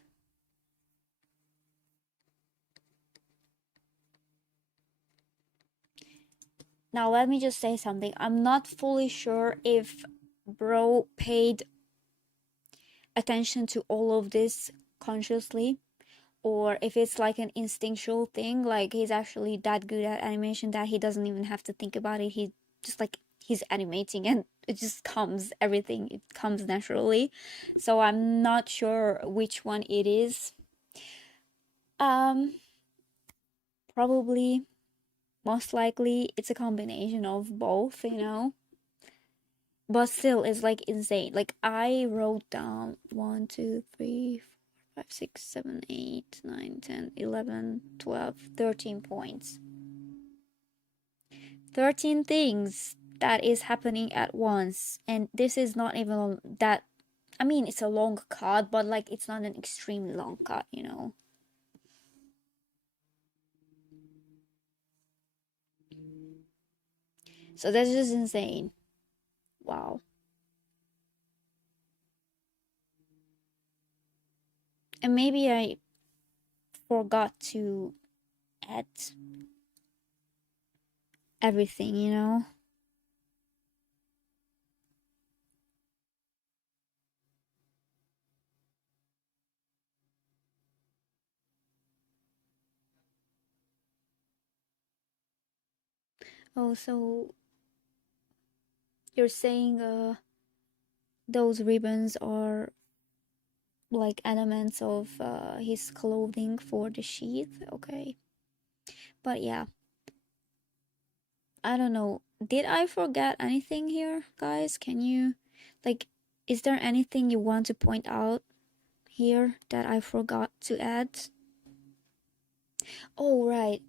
Now let me just say something. I'm not fully sure if bro paid attention to all of this consciously, or if it's like an instinctual thing, like he's actually that good at animation that he doesn't even have to think about it. He just like he's animating and it just comes, everything, it comes naturally. So I'm not sure which one it is. Um Probably, most likely it's a combination of both, you know. But still it's like insane. Like I wrote down 1 2 3 4 5 6 7 8 9 10 11 12 13 points. 13 things that is happening at once, and this is not even that, I mean it's a long cut, but like it's not an extremely long cut, you know. So that's just insane. Wow. And maybe I forgot to add everything, you know. Oh, so you're saying those ribbons are like elements of his clothing for the sheath, okay. But yeah, I don't know. Did I forget anything here, guys? Can you, like, is there anything you want to point out here that I forgot to add? Oh, right.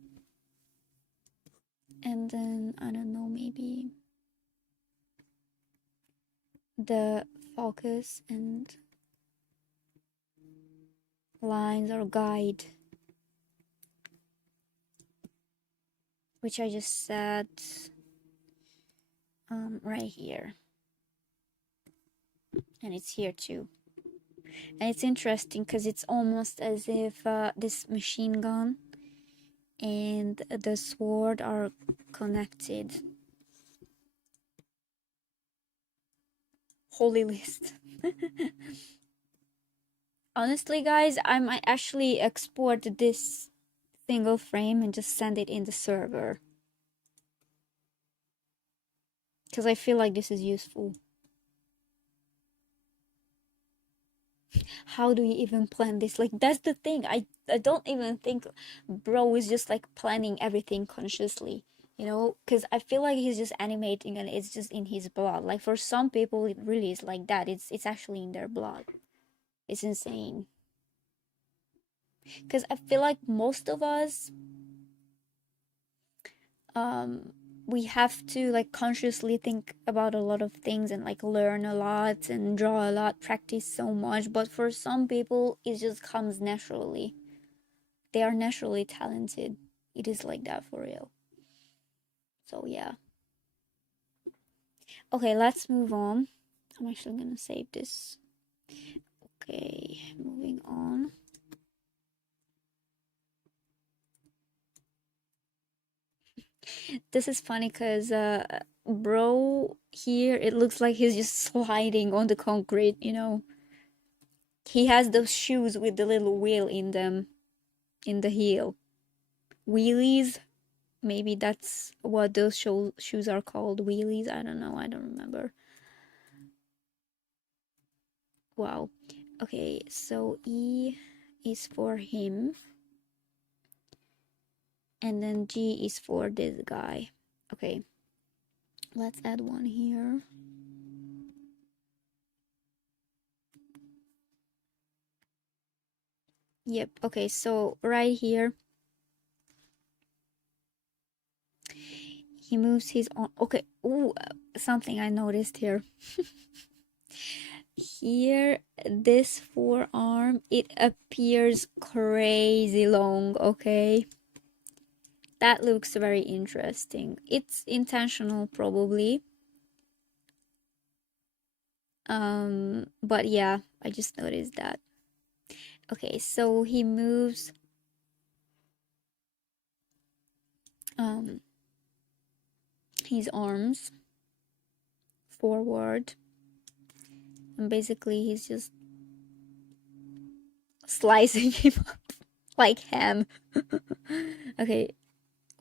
And then, I don't know, maybe the focus and lines or guide, which I just said right here. And it's here too. And it's interesting because it's almost as if this machine gun and the sword are connected. Holy list. Honestly, guys, I might actually export this single frame and just send it in the server, because I feel like this is useful. How do you even plan this? Like, that's the thing. I don't even think bro is just like planning everything consciously, you know, because I feel like he's just animating and it's just in his blood. Like for some people it really is like that. It's actually in their blood. It's insane. Because I feel like most of us um we have to like consciously think about a lot of things and like learn a lot and draw a lot, practice so much, but for some people it just comes naturally. They are naturally talented. it is like that for real. So yeah. Okay, let's move on. I'm actually gonna save this. Okay, moving on. This is funny because bro here, it looks like he's just sliding on the concrete, you know. He has those shoes with the little wheel in them, in the heel. Wheelies, maybe that's what those shoes are called. Wheelies, I don't know, I don't remember. Wow. Okay, so E is for him. And then G is for this guy. Okay. Let's add one here. Yep. Okay, so right here he moves his arm. Okay. Ooh, something I noticed here. Here, this forearm, it appears crazy long, okay? That looks very interesting. It's intentional, probably. But yeah, I just noticed that. Okay, so he moves his arms forward, and basically he's just slicing him up like ham. Okay,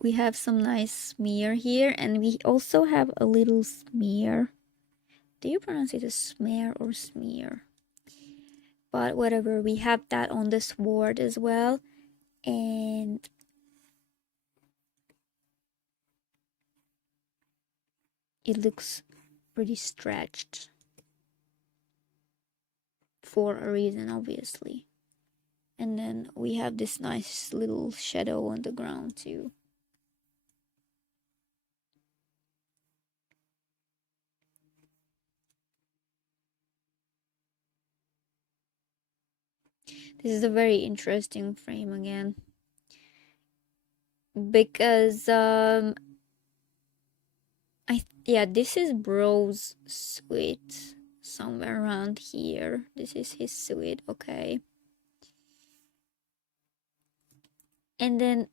we have some nice smear here, and we also have a little smear. Do you pronounce it as smear or smear? But whatever, we have that on the sword as well, and it looks pretty stretched for a reason, obviously. And then we have this nice little shadow on the ground too. This is a very interesting frame again, because yeah, this is bro's suite somewhere around here. This is his suite, okay. And then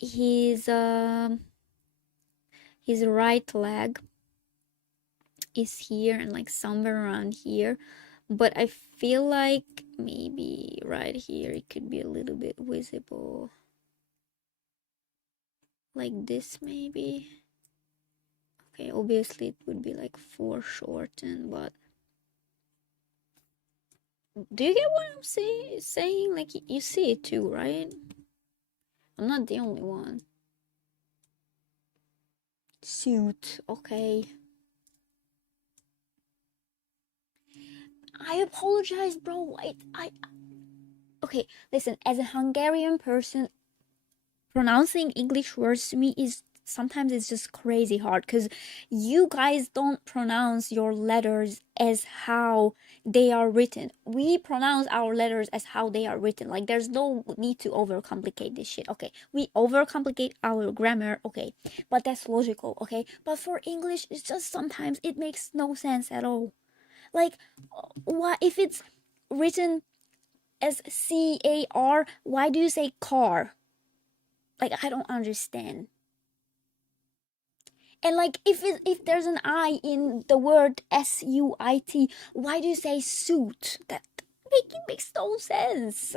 his right leg is here and like somewhere around here, but I feel like maybe right here it could be a little bit visible, like this maybe. Okay, obviously it would be like foreshortened, but do you get what I'm saying? Like you see it too, right? I'm not the only one. Suit, okay. I apologize, bro. I okay, listen, as a Hungarian person, pronouncing English words to me is sometimes it's just crazy hard because you guys don't pronounce your letters as how they are written. We pronounce our letters as how they are written. Like there's no need to overcomplicate this shit. Okay, we overcomplicate our grammar. Okay, but that's logical. Okay, but for English, it's just sometimes it makes no sense at all. Like, why if it's written as CAR, why do you say car? Like I don't understand. And like if there's an I in the word SUIT, why do you say suit? That makes no sense.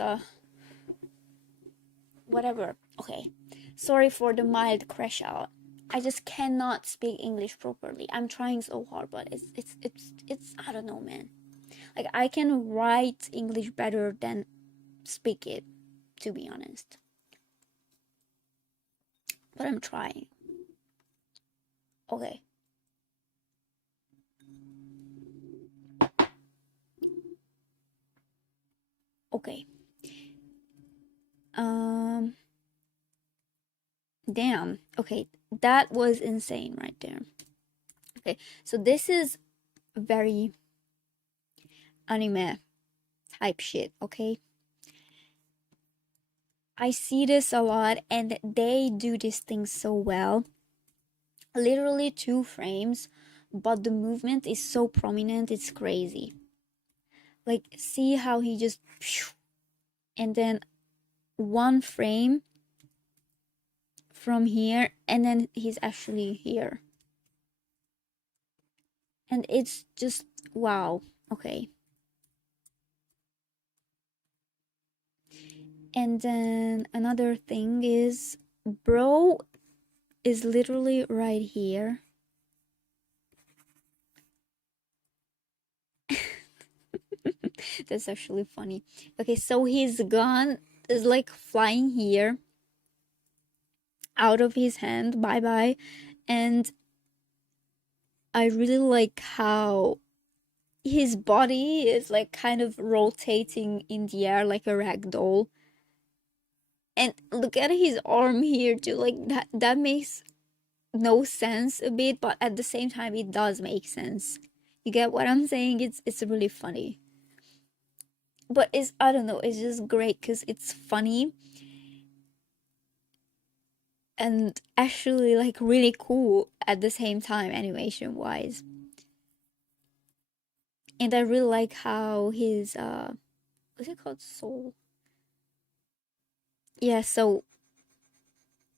Whatever. Okay. Sorry for the mild crash out. I just cannot speak English properly. I'm trying so hard, but it's I don't know, man. Like I can write English better than speak it, to be honest. But I'm trying. Okay. Okay. Um Damn. Okay, that was insane right there. Okay, so this is very anime type shit, okay? I see this a lot, and they do these things so well. Literally two frames, but the movement is so prominent, it's crazy. Like, see how he just, and then one frame from here, and then he's actually here. And it's just wow. Okay. And then another thing is, bro is literally right here. That's actually funny. Okay, so his gun is like flying here out of his hand. Bye bye. And I really like how his body is like kind of rotating in the air like a rag doll. And look at his arm here too. Like that makes no sense a bit, but at the same time it does make sense. You get what I'm saying? It's really funny. But it's, I don't know, it's just great because it's funny and actually like really cool at the same time animation wise. And I really like how his what's it called, soul, yeah, so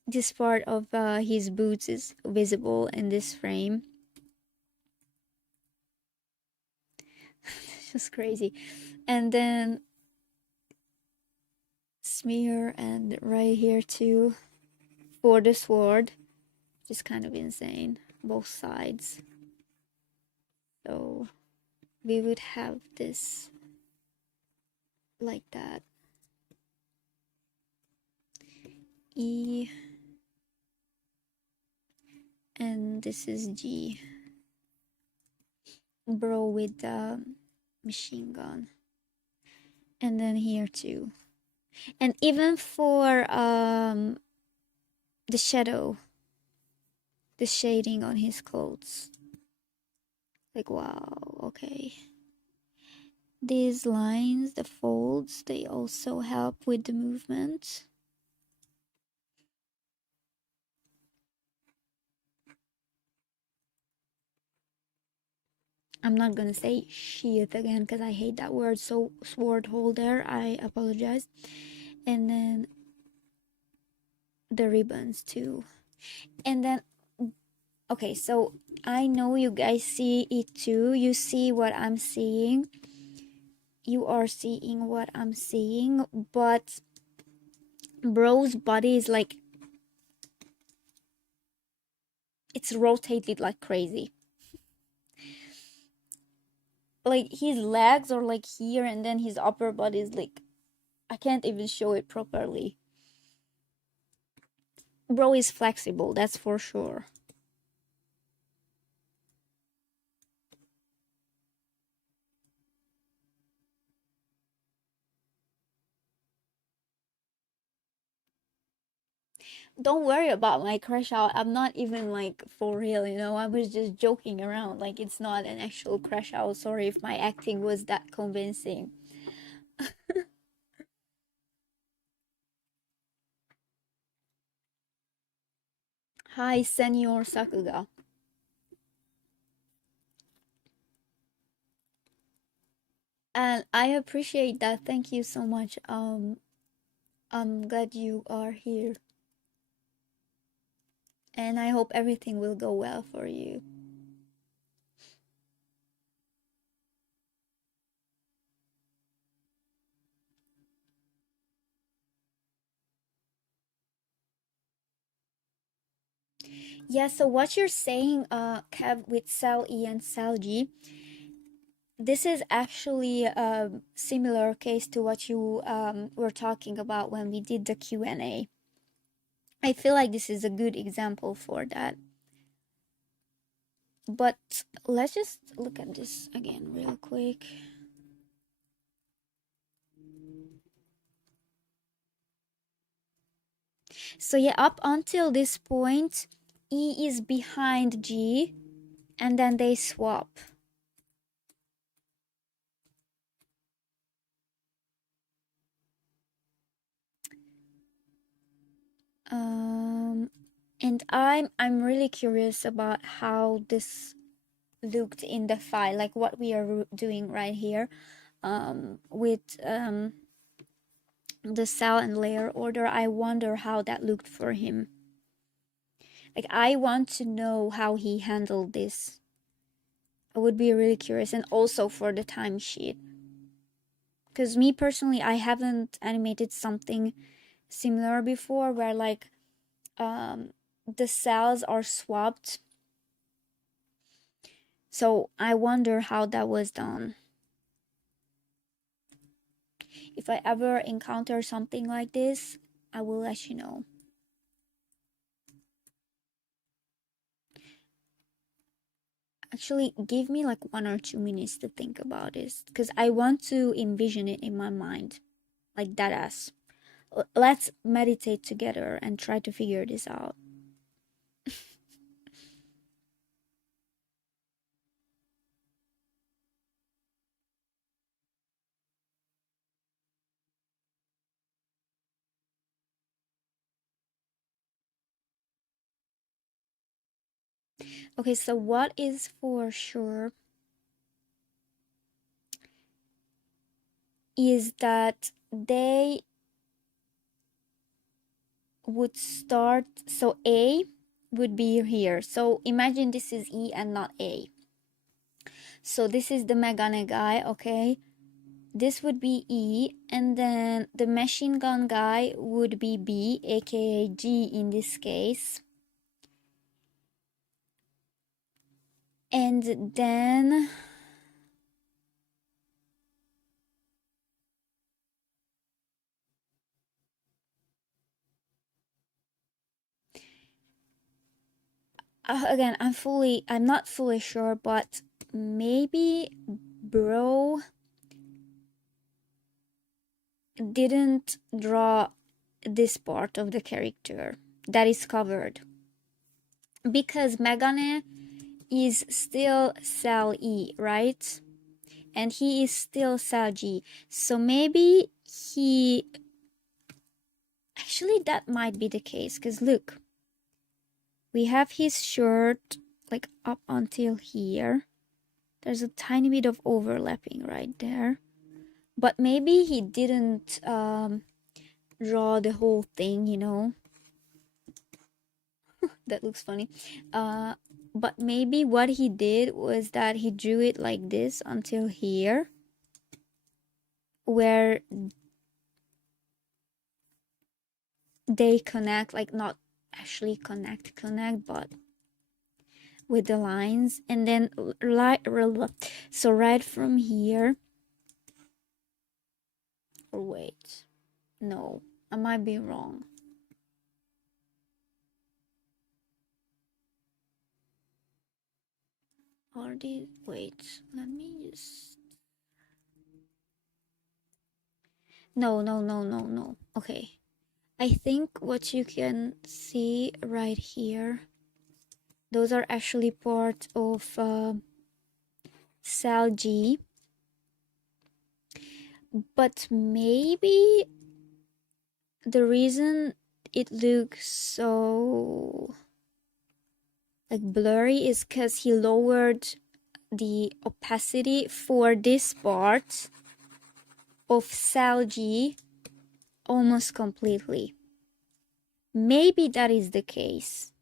this part of his boots is visible in this frame. It's just crazy. And then smear, and right here too for the sword, just kind of insane, both sides. So we would have this like that. E, and this is G. Bro with the machine gun. And then here too. And even for the shadow, the shading on his clothes. Like wow, okay. These lines, the folds, they also help with the movement. I'm not gonna say sheath again because I hate that word. So sword holder, I apologize. And then the ribbons too. And then okay, so I know you guys see it too. You see what I'm seeing. You are seeing what I'm seeing, but bro's body is like, it's rotated like crazy. Like his legs are like here, and then his upper body is like, I can't even show it properly. Bro is flexible, that's for sure. Don't worry about my crash out. I'm not even like for real, you know. I was just joking around. Like it's not an actual crash out. Sorry if my acting was that convincing. Hi, Senor Sakuga. And I appreciate that. Thank you so much. I'm glad you are here. And I hope everything will go well for you. Yeah, so what you're saying, Kev, with Cell E and Cell G, this is actually a similar case to what you were talking about when we did the Q&A. I feel like this is a good example for that. But let's just look at this again real quick. So yeah, up until this point, E is behind G, and then they swap. Um, and I'm really curious about how this looked in the file, like what we are doing right here, with the cell and layer order. I wonder how that looked for him. Like, I want to know how he handled this. I would be really curious, and also for the timesheet. Because me personally, I haven't animated something similar before where like um, the cells are swapped. So I wonder how that was done. If I ever encounter something like this, I will let you know. Actually, give me like 1 or 2 minutes to think about this because I want to envision it in my mind, like that as. Let's meditate together and try to figure this out. Okay, so what is for sure is that they would start, so A would be here. So imagine this is E and not A. So this is the Megane guy, okay? This would be E, and then the machine gun guy would be B, aka G in this case. And then again, I'm not fully sure, but maybe bro didn't draw this part of the character that is covered because Megane is still cell E, right? And he is still cell G. So maybe he actually that might be the case because look, we have his shirt like up until here. There's a tiny bit of overlapping right there. But maybe he didn't draw the whole thing, you know. That looks funny. Uh, but maybe what he did was that he drew it like this until here, where they connect, like not actually connect, but with the lines, and then so right from here, or wait, no, I might be wrong. Are these, wait, let me just, no, okay, I think what you can see right here, those are actually part of cell G, but maybe the reason it looks so like blurry is because he lowered the opacity for this part of cell G almost completely. Maybe that is the case.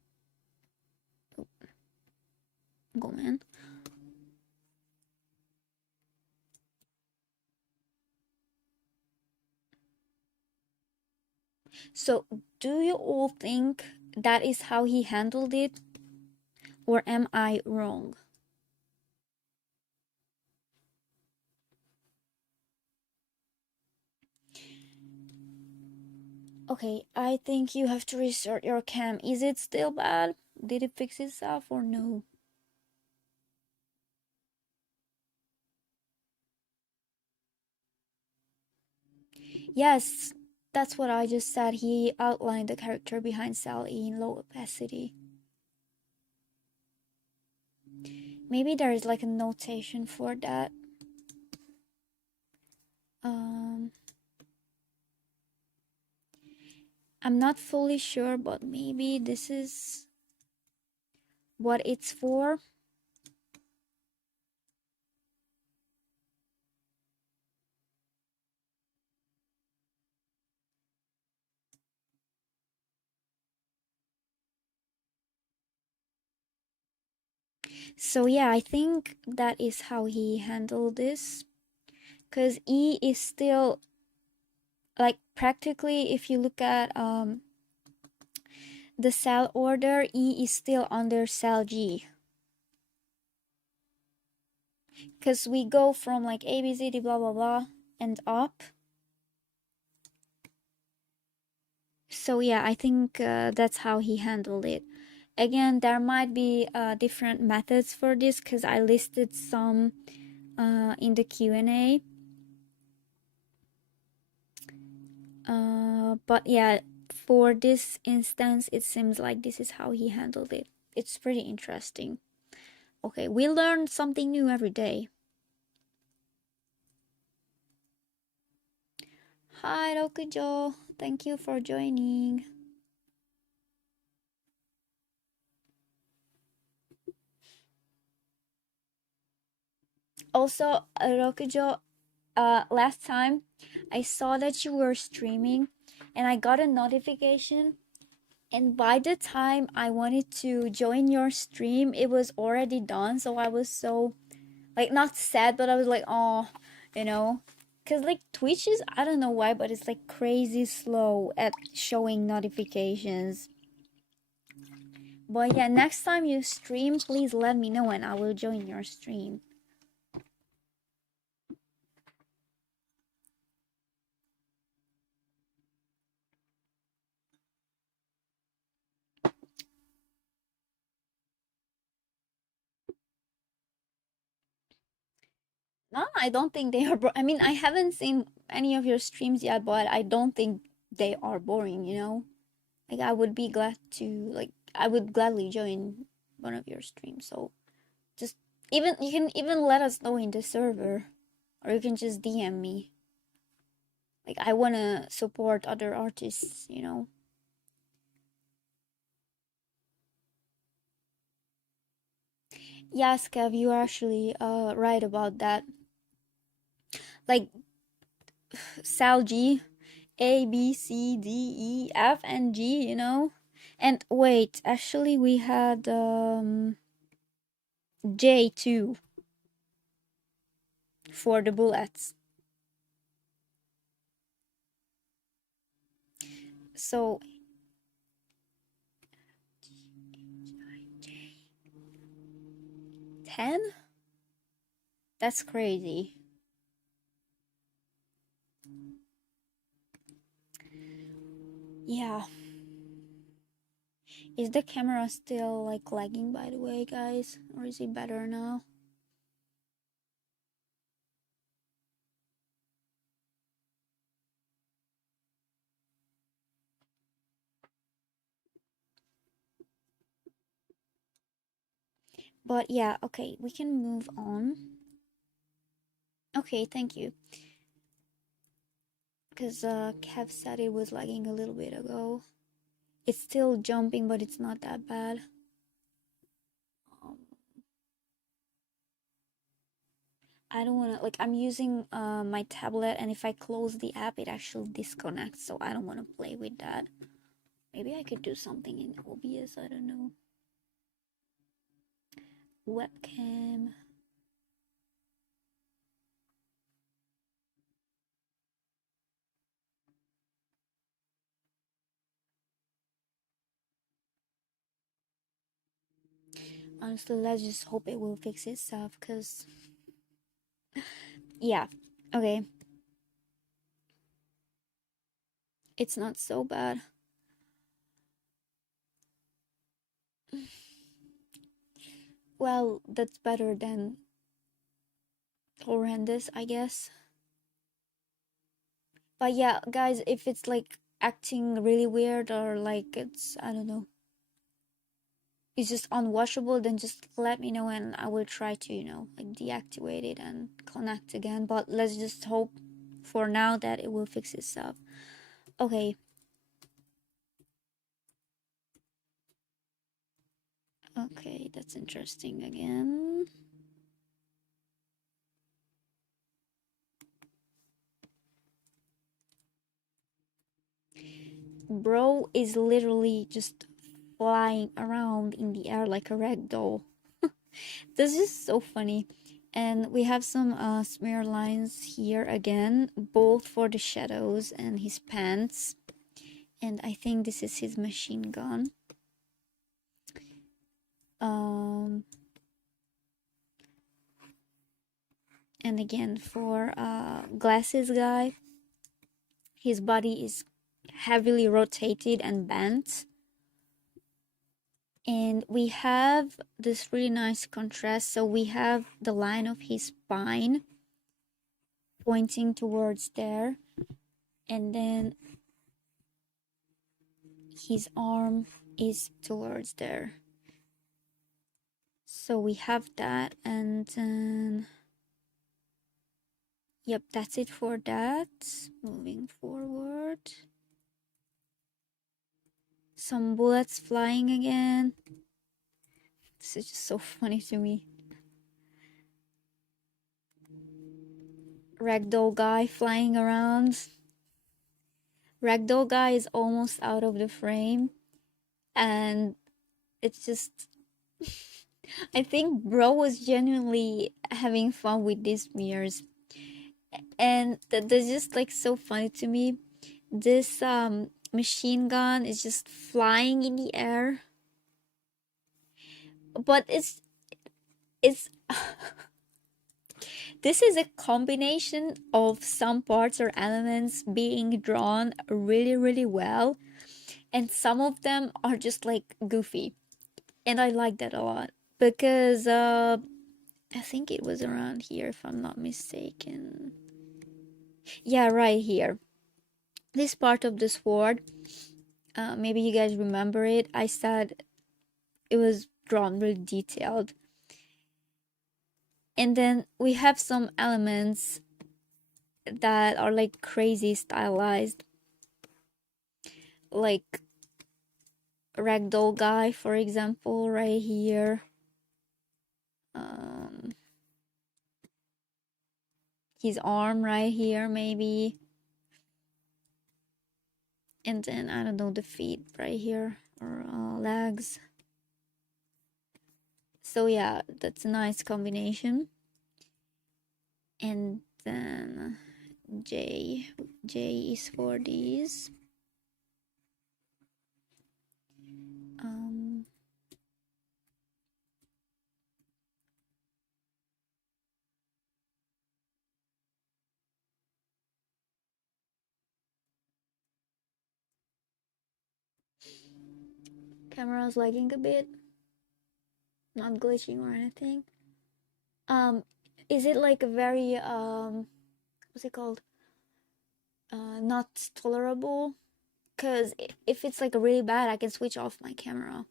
Go, man. So, do you all think that is how he handled it? Or am I wrong? Okay, I think you have to restart your cam. Is it still bad? Did it fix itself or no? Yes, that's what I just said. He outlined the character behind Sal E in low opacity. Maybe there is like a notation for that. Um, I'm not fully sure, but maybe this is what it's for. So yeah, I think that is how he handled this. Because E is still, like, practically, if you look at the cell order, E is still under cell G. Because we go from like A, B, C, D, blah, blah, blah, and up. So yeah, I think that's how he handled it. Again, there might be different methods for this because I listed some in the Q&A. But yeah, for this instance, it seems like this is how he handled it. It's pretty interesting. Okay, we learn something new every day. Hi, Rokujo. Thank you for joining. Also, Rokujo, last time I saw that you were streaming and I got a notification, and by the time I wanted to join your stream it was already done, so I was so, like, not sad, but I was like, oh, you know, because like Twitch is, I don't know why, but it's like crazy slow at showing notifications. But yeah, next time you stream, please let me know and I will join your stream. No, I don't think they are. I mean, I haven't seen any of your streams yet, but I don't think they are boring. You know, like I would be glad to, like, I would gladly join one of your streams. So just, even you can even let us know in the server, or you can just DM me. Like, I wanna support other artists. You know. Yes, Kev, you are actually right about that. Like, Sal G, A, B, C, D, E, F, and G, you know? And wait, actually, we had J too for the bullets. So, 10? That's crazy. Yeah. Is the camera still like lagging, by the way, guys? Or is it better now? But yeah, okay, we can move on. Okay, thank you. Because Kev said it was lagging a little bit ago. It's still jumping, but it's not that bad. Um, I don't want to, like, I'm using my tablet, and if I close the app it actually disconnects, so I don't want to play with that. Maybe I could do something in OBS, I don't know. Webcam. Honestly, let's just hope it will fix itself, because yeah, okay, it's not so bad. Well, that's better than horrendous, I guess. But yeah, guys, if it's like acting really weird, or like it's, I don't know, it's just unwatchable, then just let me know and I will try to, you know, like deactivate it and connect again. But let's just hope for now that it will fix itself. Okay. Okay, that's interesting again. Bro is literally just flying around in the air like a rag doll. This is so funny. And we have some smear lines here again, both for the shadows and his pants. And I think this is his machine gun. Um, and again, for glasses guy, his body is heavily rotated and bent. And we have this really nice contrast. So we have the line of his spine pointing towards there, and then his arm is towards there. So we have that, and then yep, that's it for that. Moving forward, some bullets flying again. This is just so funny to me. Ragdoll guy flying around. Ragdoll guy is almost out of the frame, and it's just I think bro was genuinely having fun with these mirrors, and that's just like so funny to me. This machine gun is just flying in the air, but it's this is a combination of some parts or elements being drawn really well, and some of them are just like goofy, and I like that a lot because I think it was around here if I'm not mistaken. Yeah, right here. This part of the sword, maybe you guys remember it. I said it was drawn really detailed. And then we have some elements that are like crazy stylized, like ragdoll guy, for example, right here. Um, his arm right here, maybe. And then I don't know, the feet right here, or legs. So yeah, that's a nice combination. And then J is for these. Um, Camera's lagging a bit, not glitching or anything. Um, is it like a very what's it called? Not tolerable? Cause if it's like really bad, I can switch off my camera.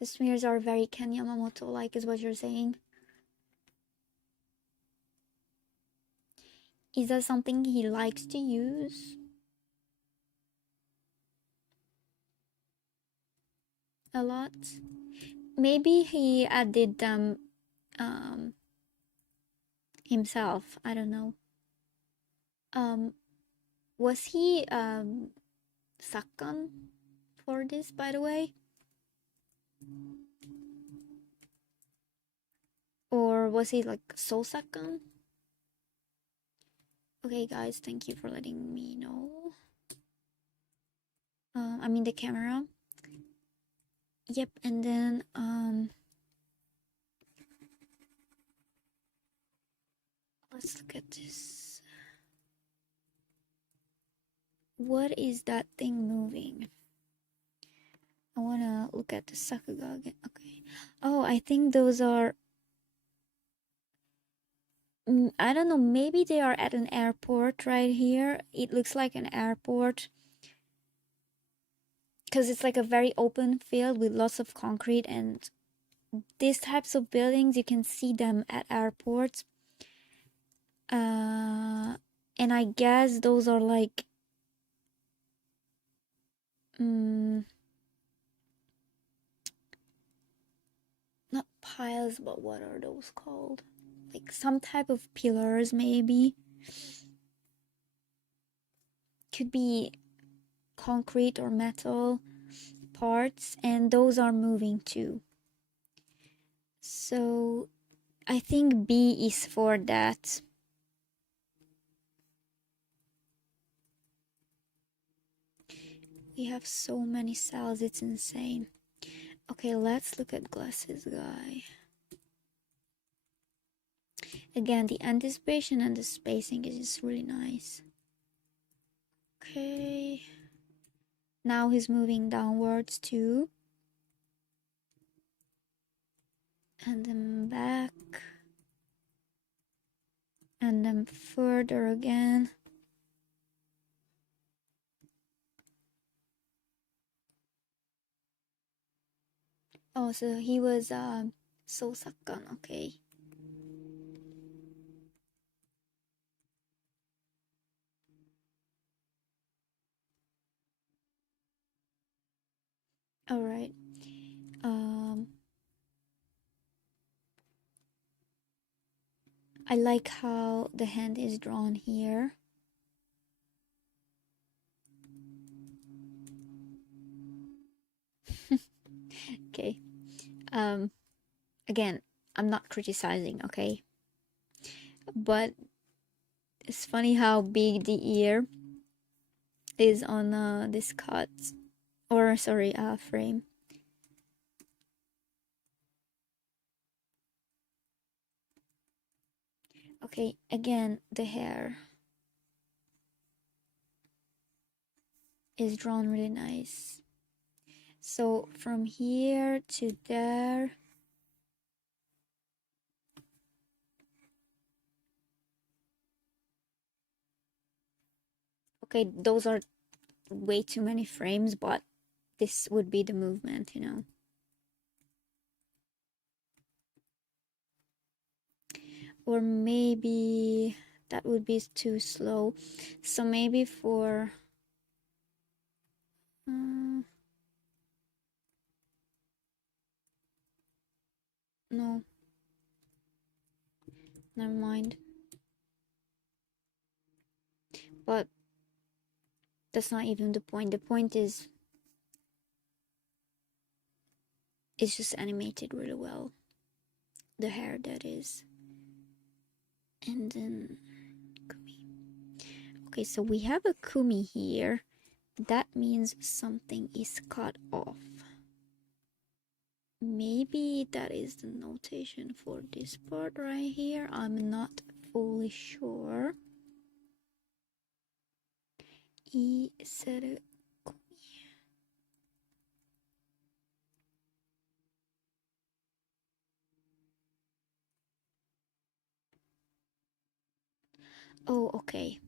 The smears are very Ken Yamamoto like, is what you're saying. Is that something he likes to use a lot? Maybe he added them um himself. I don't know. Um, was he Sakkan for this, by the way? Or was he like Soul Sakkan? Okay, guys, thank you for letting me know. I mean the camera. Yep, and then let's look at this. What is that thing moving? I wanna look at the Sakuga again. Okay. Oh, I think those are. I don't know. Maybe they are at an airport right here. It looks like an airport because it's like a very open field with lots of concrete, and these types of buildings you can see them at airports. And I guess those are like not piles, but what are those called? Like some type of pillars, maybe. Could be concrete or metal parts, and those are moving too. So I think B is for that. We have so many cells, it's insane. Okay, let's look at glasses guy. Again, the anticipation and the spacing is just really nice. Okay. Now he's moving downwards too. And then back. And then further again. Oh, so he was Sosakan, okay. Alright. I like how the hand is drawn here. Okay. Again, I'm not criticizing, okay? But it's funny how big the ear is on this cut. Or, sorry, frame. Okay, again, the hair is drawn really nice. So from here to there. Okay, those are way too many frames, but this would be the movement, you know. Or maybe that would be too slow. So maybe for no, never mind. But that's not even the point. The point is it's just animated really well. The hair, that is. And then Kumi. Okay, so we have a Kumi here. That means something is cut off. Maybe that is the notation for this part right here. I'm not fully sure. Oh, okay.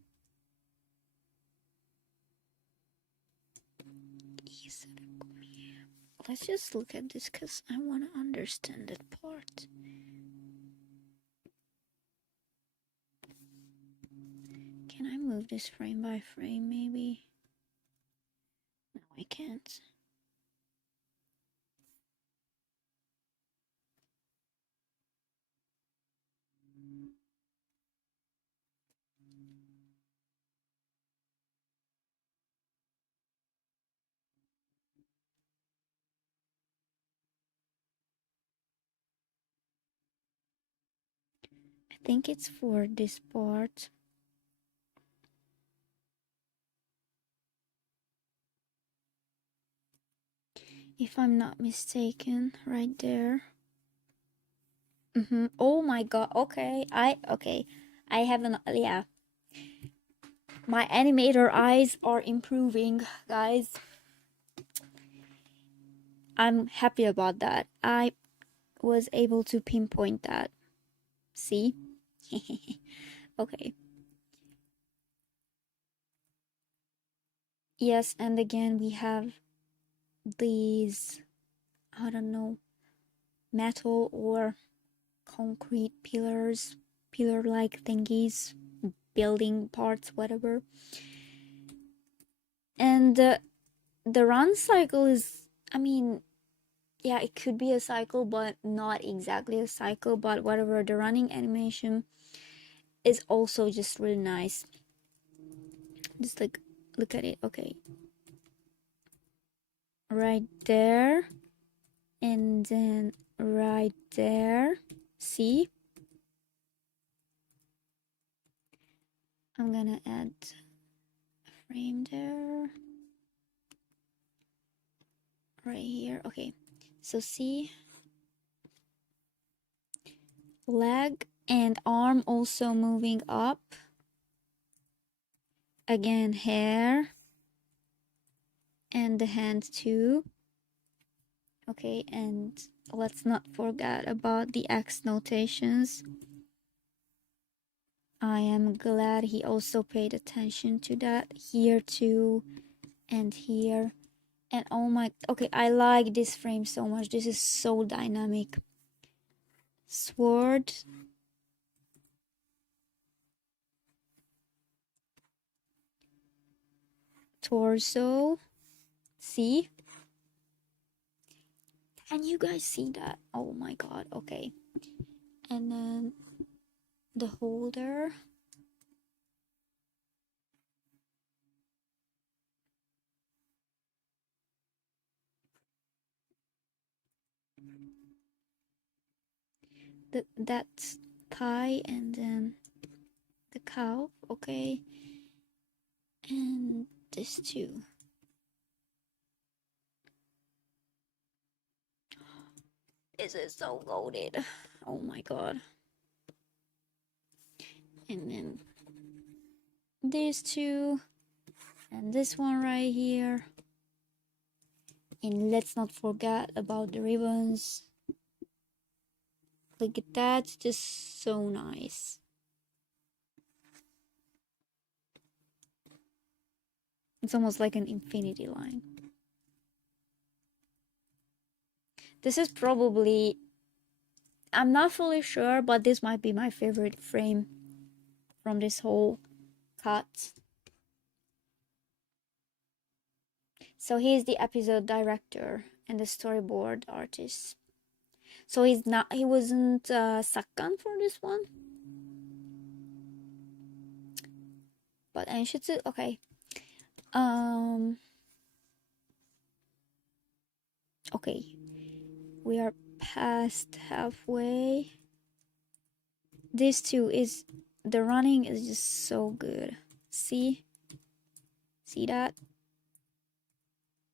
Let's just look at this because I want to understand that part. Can I move this frame by frame maybe? No, I can't. I think it's for this part. If I'm not mistaken, right there. Oh my god, okay. I have an, yeah. My animator eyes are improving, guys. I'm happy about that. I was able to pinpoint that. See? Okay. Yes, and again we have these, I don't know, metal or concrete pillars, pillar-like thingies, building parts, whatever. And the run cycle is, I mean, yeah, it could be a cycle, but not exactly a cycle. But whatever, the running animation is also just really nice. Just like, look at it. Okay, right there, and then right there. See, I'm gonna add a frame there, right here. Okay, so see, leg and arm also moving up. Again, hair and the hand too. Okay, and let's not forget about the X notations. I am glad he also paid attention to that here too and here. And oh my, okay, I like this frame so much. This is so dynamic. Sword, torso. See? Can you guys see that? Oh my god, okay. And then the holder. That's thigh and then the cow, okay. And this too. This is so goated. Oh my god. And then these two. And this one right here. And let's not forget about the ribbons. Look at that. Just so nice. It's almost like an infinity line. This is probably, I'm not fully sure, but this might be my favorite frame from this whole cut. So he's the episode director and the storyboard artist. So he wasn't Sakkan for this one. But Enshitsu, okay. Okay. We are past halfway. This too is, the running is just so good. See that?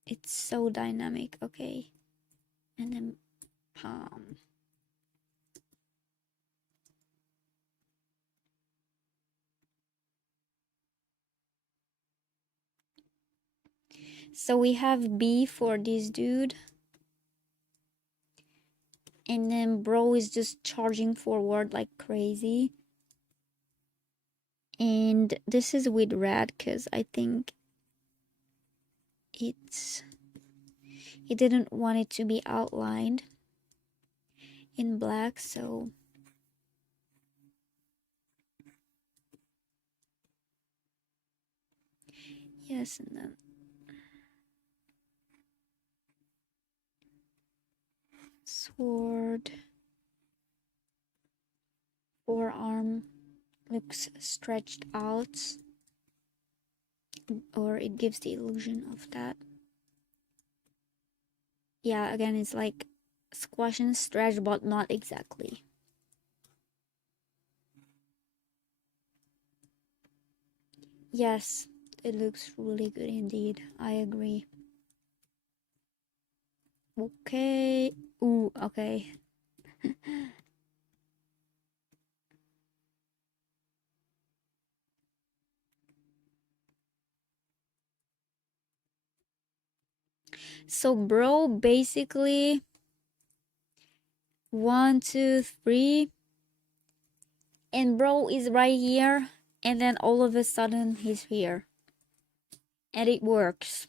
It's so dynamic. Okay, and then palm. So we have B for this dude, and then bro is just charging forward like crazy. And this is with red because I think he didn't want it to be outlined in black, so yes. And then sword, forearm looks stretched out, or it gives the illusion of that. Yeah, again, it's like squash and stretch, but not exactly. Yes, it looks really good indeed. I agree. Okay. Ooh, okay. So, bro, basically, 1, 2, 3, and bro is right here, and then all of a sudden he's here, and it works.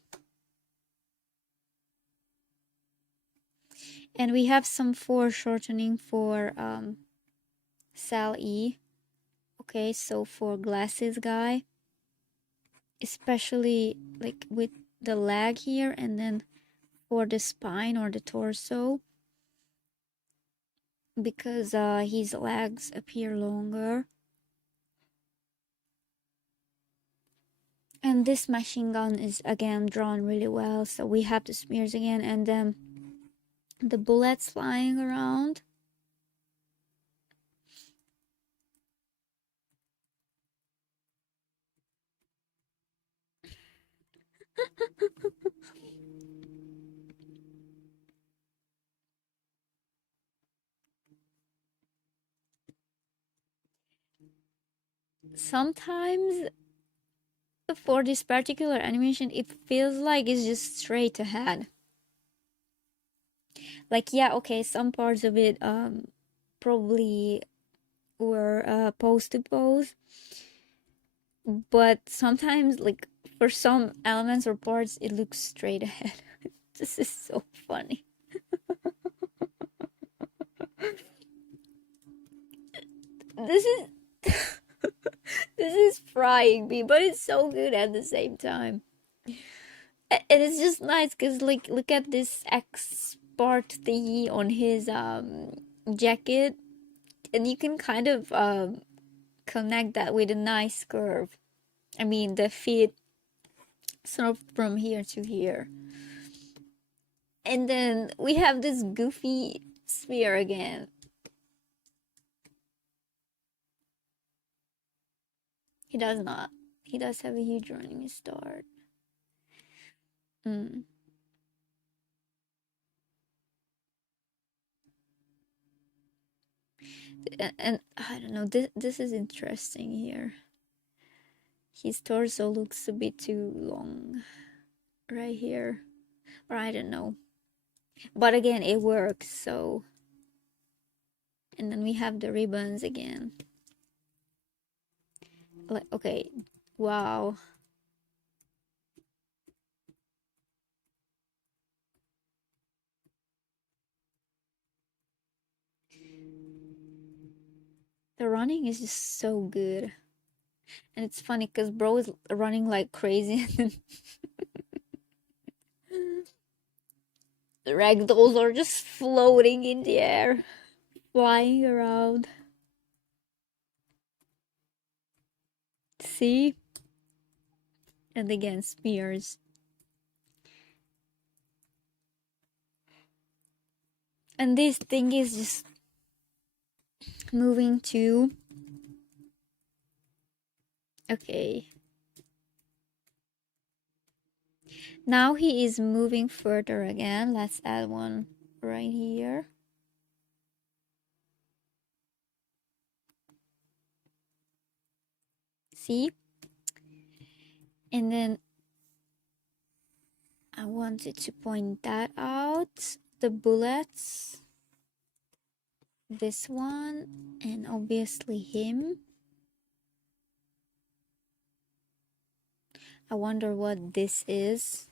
And we have some foreshortening for Sal E. Okay, so for glasses guy, especially like with the leg here, and then for the spine or the torso, because his legs appear longer. And this machine gun is again drawn really well, so we have the smears again, and then the bullets flying around. Sometimes for this particular animation it feels like it's just straight ahead. Like, yeah, okay, some parts of it probably were pose to pose, but sometimes, like, for some elements or parts it looks straight ahead. This is so funny. This is this is frying me, but it's so good at the same time. And it's just nice because, like, look at this X part thingy on his jacket, and you can kind of connect that with a nice curve. I mean, the feet sort of from here to here. And then we have this goofy sphere again. He does not. He does have a huge running start. Mm. And I don't know, this is interesting here. His torso looks a bit too long right here. Or I don't know. But again, it works, so. And then we have the ribbons again. Like, okay, wow. The running is just so good. And it's funny because bro is running like crazy. The ragdolls are just floating in the air, flying around. See? And again, spears. And this thing is just moving too. Okay. Now he is moving further again. Let's add one right here. See? And then I wanted to point that out. The bullets. This one. And obviously him. I wonder what this is.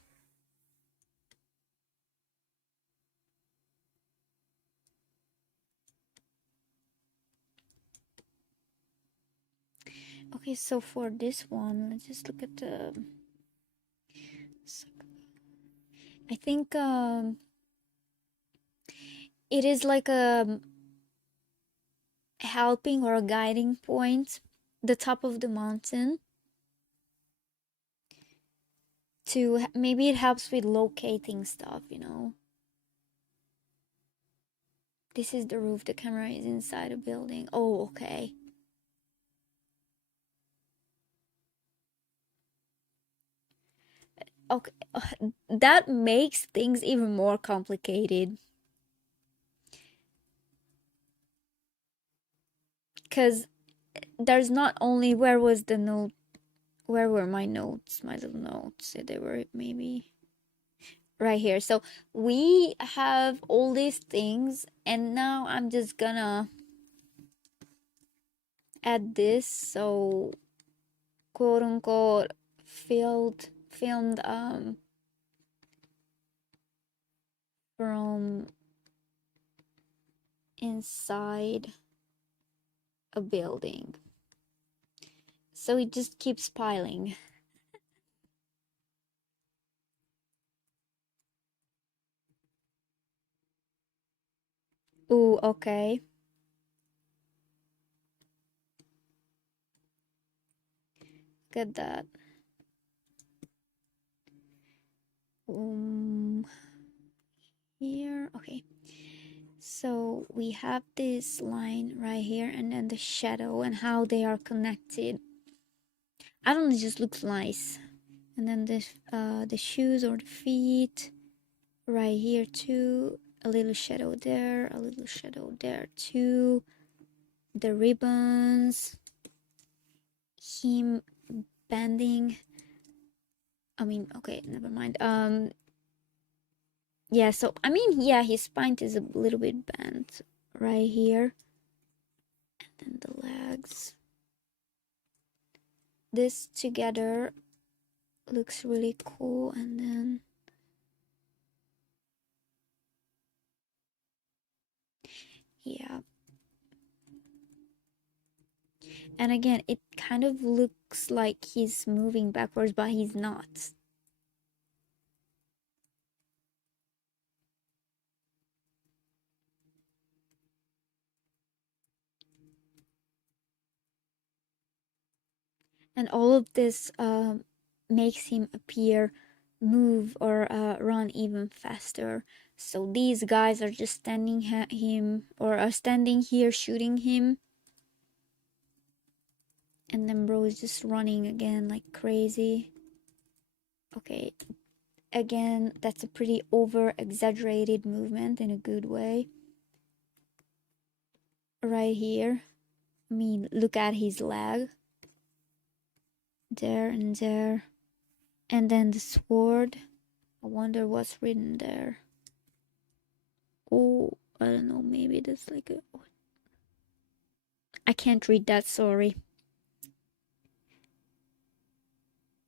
Okay, so for this one, let's just look at the. I think it is like a helping or a guiding point, the top of the mountain. To maybe it helps with locating stuff, you know. This is the roof. The camera is inside a building. Oh, okay. Okay, that makes things even more complicated. Because there's not only where was the note, where were my notes, my little notes? They were maybe right here. So we have all these things, and now I'm just gonna add this. So quote unquote filmed from inside a building. So it just keeps piling. Ooh, okay. Get that. Um, Here, okay. So we have this line right here, and then the shadow and how they are connected. I don't know, it just looks nice. And then the shoes or the feet right here too. A little shadow there, a little shadow there too. The ribbons, him bending. I mean, okay, never mind. Yeah. So I mean, yeah, his spine is a little bit bent right here, and then the legs. This together looks really cool, and then yeah, and again it kind of looks like he's moving backwards, but he's not. And all of this makes him appear move or run even faster. So these guys are just standing him or are standing here shooting him, and then bro is just running again like crazy. Okay, again, that's a pretty over exaggerated movement in a good way. Right here, I mean, look at his leg. There and there. And then the sword. I wonder what's written there. Oh, I don't know. Maybe that's like a. I can't read that, sorry.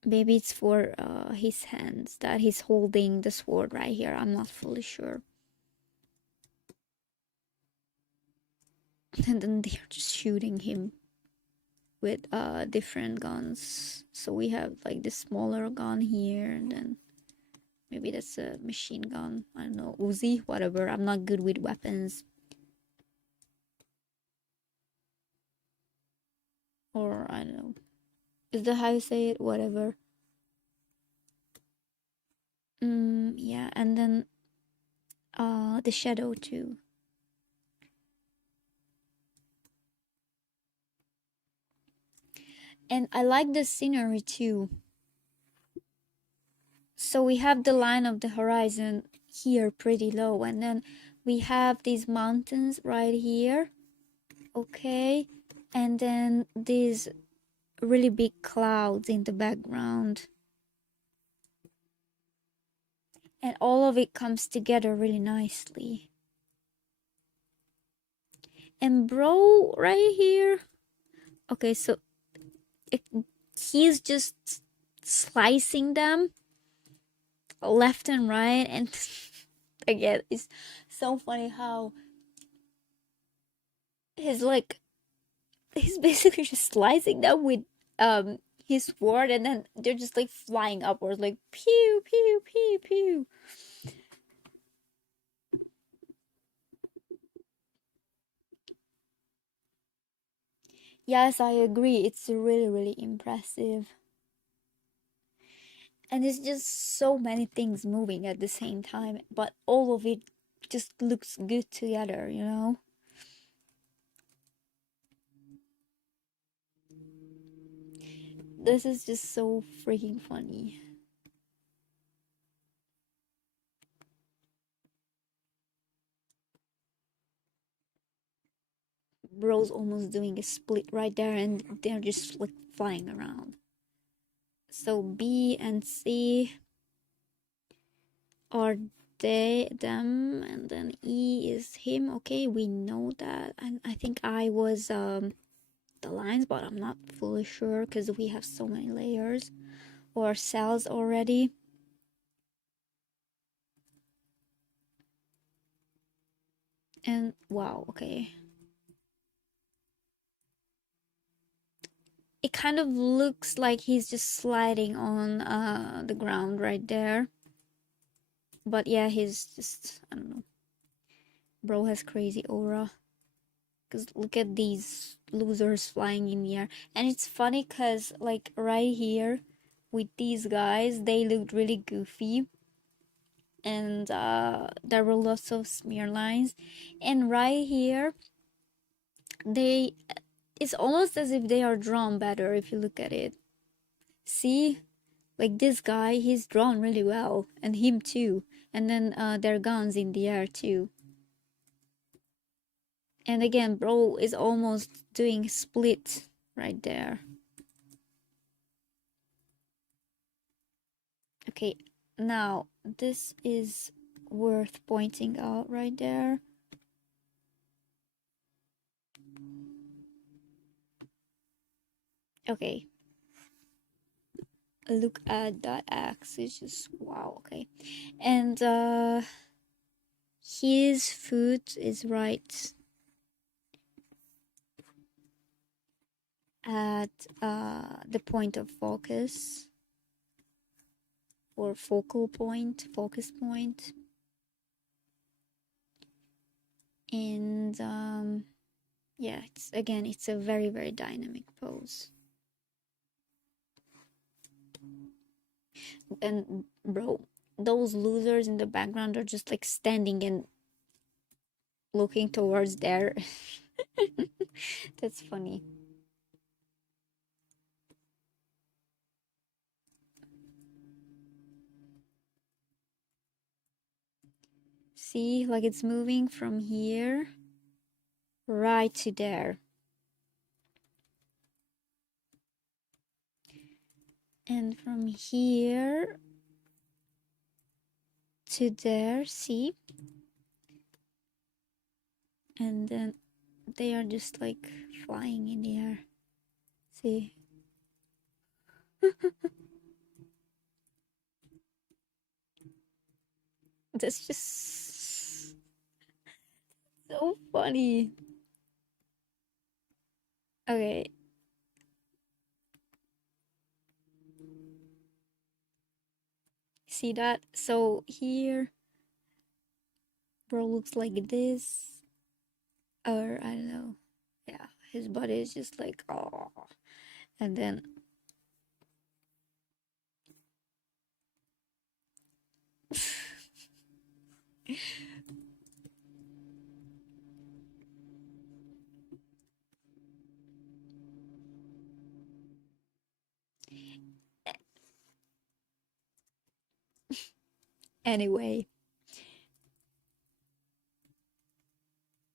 Maybe it's for his hands that he's holding the sword right here. I'm not fully sure. And then they're just shooting him with different guns. So we have like the smaller gun here, and then maybe that's a machine gun. I don't know, Uzi, whatever. I'm not good with weapons. Or I don't know. Is that how you say it? Whatever. Yeah, and then the shadow too. And I like the scenery too. So we have the line of the horizon here pretty low, and then we have these mountains right here. Okay. And then these really big clouds in the background. And all of it comes together really nicely. And bro, right here. Okay, so it, he's just slicing them left and right, and again, it's so funny how he's like he's basically just slicing them with his sword, and then they're just like flying upwards, like pew pew pew pew. Yes, I agree. It's really, really impressive. And it's just so many things moving at the same time, but all of it just looks good together, you know? This is just so freaking funny. Bro's almost doing a split right there, and they're just like flying around. So B and C are they them, and then E is him. Okay, we know that. And I think I was the lines, but I'm not fully sure because we have so many layers or cells already. And wow, okay. It kind of looks like he's just sliding on the ground right there. But yeah, he's just, I don't know. Bro has crazy aura. Because look at these losers flying in the air. And it's funny because, like, right here with these guys, they looked really goofy. And there were lots of smear lines. And right here, they it's almost as if they are drawn better if you look at it. See? Like this guy, he's drawn really well. And him too. And then their guns in the air too. And again, bro is almost doing split right there. Okay, now this is worth pointing out right there. Okay. Look at that axe. It's just wow, okay. And his foot is right at the point of focus or focal point, focus point. And yeah, it's a very, very dynamic pose. And bro, those losers in the background are just like standing and looking towards there. That's funny. See, like it's moving from here right to there. And from here to there, see? And then they are just like flying in the air. See? That's just so funny. Okay. See that? So here, bro looks like this. Or I don't know. Yeah, his body is just like, oh. And then anyway.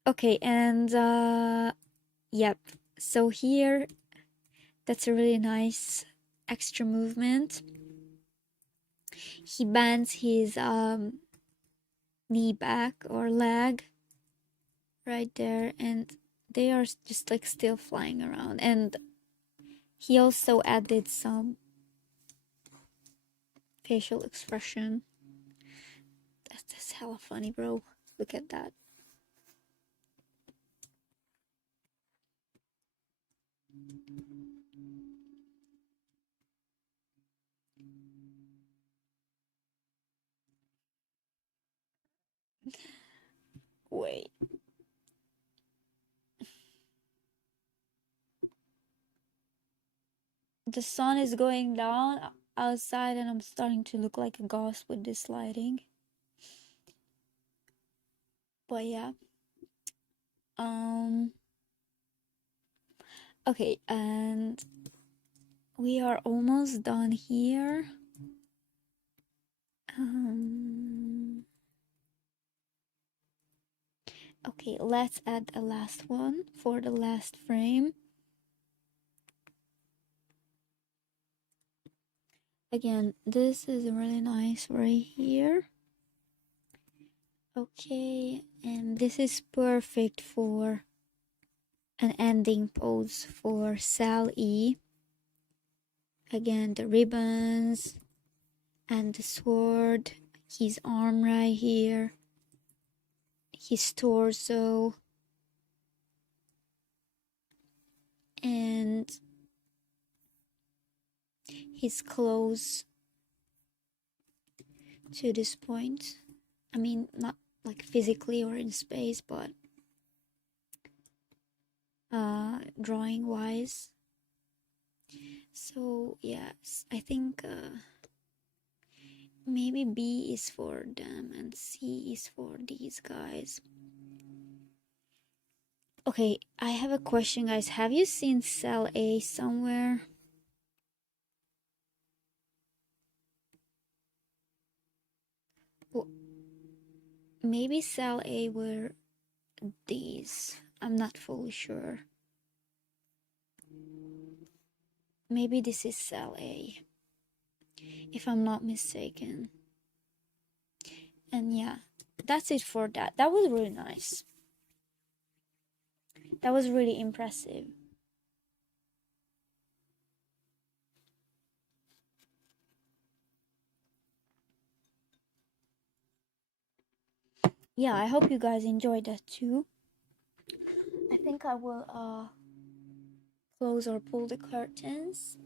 Okay, and yep. So here, that's a really nice extra movement. He bends his knee back or leg right there, and they are just like still flying around. And he also added some facial expression. That's hella funny, bro. Look at that. Wait. The sun is going down outside and I'm starting to look like a ghost with this lighting. But yeah. Okay, and we are almost done here. Okay, let's add a last one for the last frame. Again, this is really nice right here. Okay, and this is perfect for an ending pose for Sal E. Again, the ribbons and the sword, his arm right here, his torso, and his clothes to this point. I mean, not like physically or in space, but drawing wise. So yes, I think maybe B is for them and C is for these guys. Okay, I have a question, guys. Have you seen cell A somewhere? Well, maybe cell A were these. I'm not fully sure. Maybe this is cell A, if I'm not mistaken. And yeah, that's it for that. That was really nice. That was really impressive. Yeah, I hope you guys enjoyed that too. I think I will close or pull the curtains.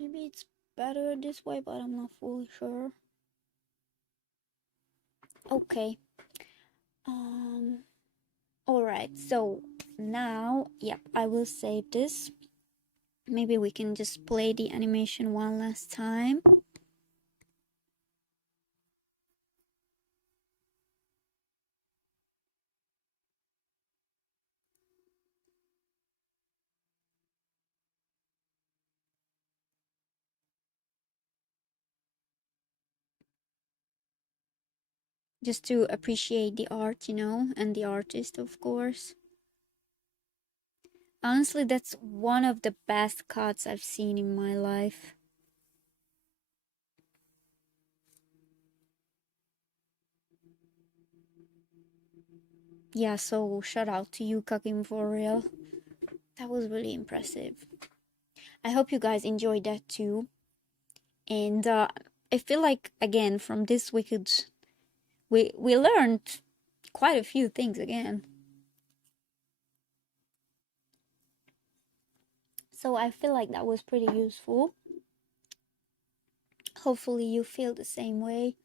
Maybe it's better this way, but I'm not fully sure. Okay. All right. So now, yep, I will save this. Maybe we can just play the animation one last time. Just to appreciate the art, you know, and the artist, of course. Honestly, that's one of the best cuts I've seen in my life. Yeah, so shout out to you, Kakim, for real. That was really impressive. I hope you guys enjoyed that too. And I feel like, again, from this we learned quite a few things again. So I feel like that was pretty useful. Hopefully you feel the same way.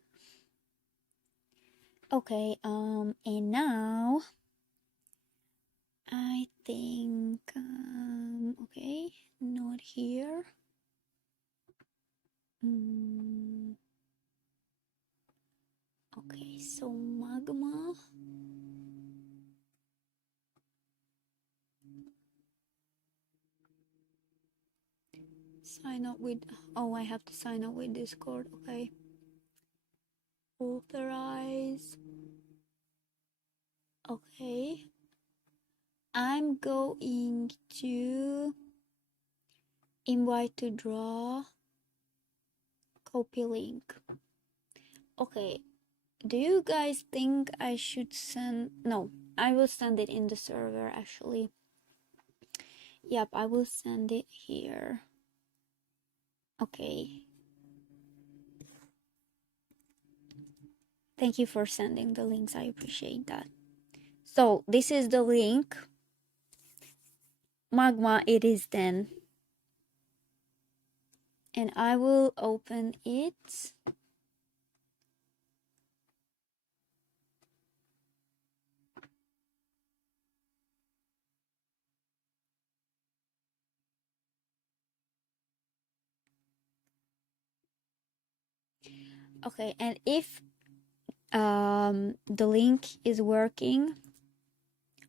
Okay, and now I think okay, not here. Okay, so magma. Sign up with, oh, I have to sign up with Discord. Okay. Authorize. Okay. I'm going to invite to draw, copy link. Okay. Do you guys think I should send? No, I will send it in the server actually. Yep, I will send it here. Okay. Thank you for sending the links. I appreciate that. So this is the link. Magma it is then. And I will open it. Okay, and if the link is working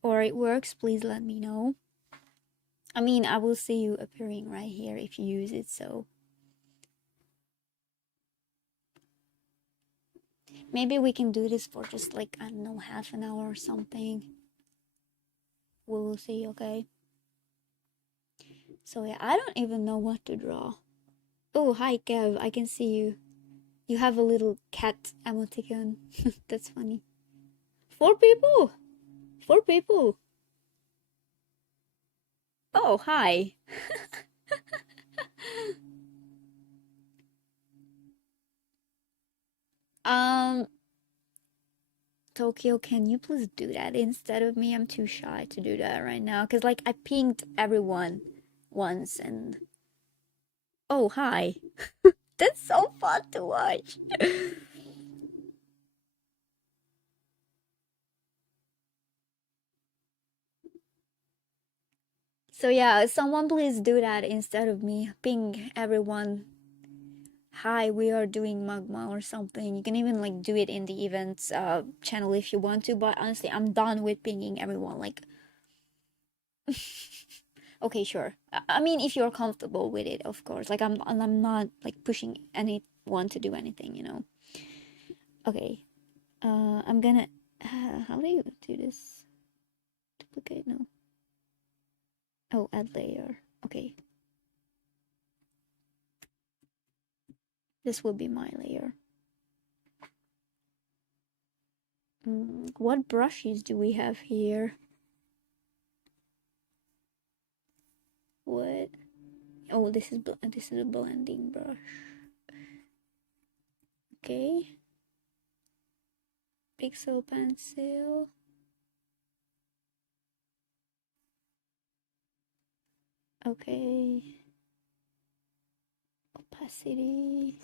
or it works, please let me know. I mean, I will see you appearing right here if you use it, so maybe we can do this for just like, I don't know, half an hour or something. We will see, okay? So yeah, I don't even know what to draw. Oh, hi Kev, I can see you. You have a little cat emoticon. That's funny. 4 people! 4 people! Oh, hi. Um, Tokyo, can you please do that instead of me? I'm too shy to do that right now. Cause like I pinged everyone once and oh, hi. That's so fun to watch. So yeah, someone please do that instead of me. Ping everyone. Hi, we are doing magma or something. You can even like do it in the events channel if you want to, but honestly, I'm done with pinging everyone. Like, okay, sure. I mean, if you're comfortable with it, of course. Like, I'm not like pushing anyone to do anything, you know. Okay. I'm gonna. How do you do this? Duplicate? No. Oh, add layer. Okay. This will be my layer. What brushes do we have here? What? Oh, this is a blending brush. Okay. Pixel pencil. Okay. Opacity.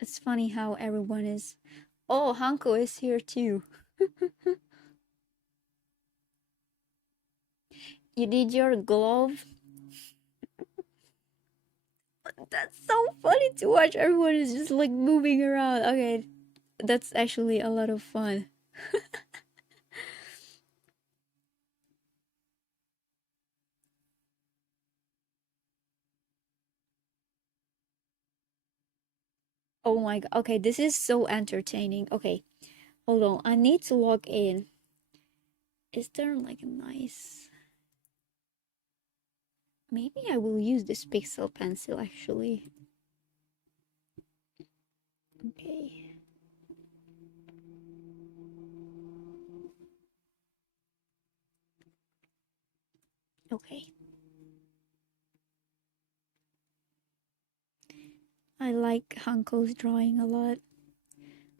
It's funny how everyone is. Oh, Hanko is here too. You did your glove. That's so funny to watch. Everyone is just like moving around. Okay, that's actually a lot of fun. Oh my god. Okay, this is so entertaining. Okay, hold on. I need to log in. Is there like a nice. Maybe I will use this pixel pencil actually. Okay. Okay. I like Hanko's drawing a lot.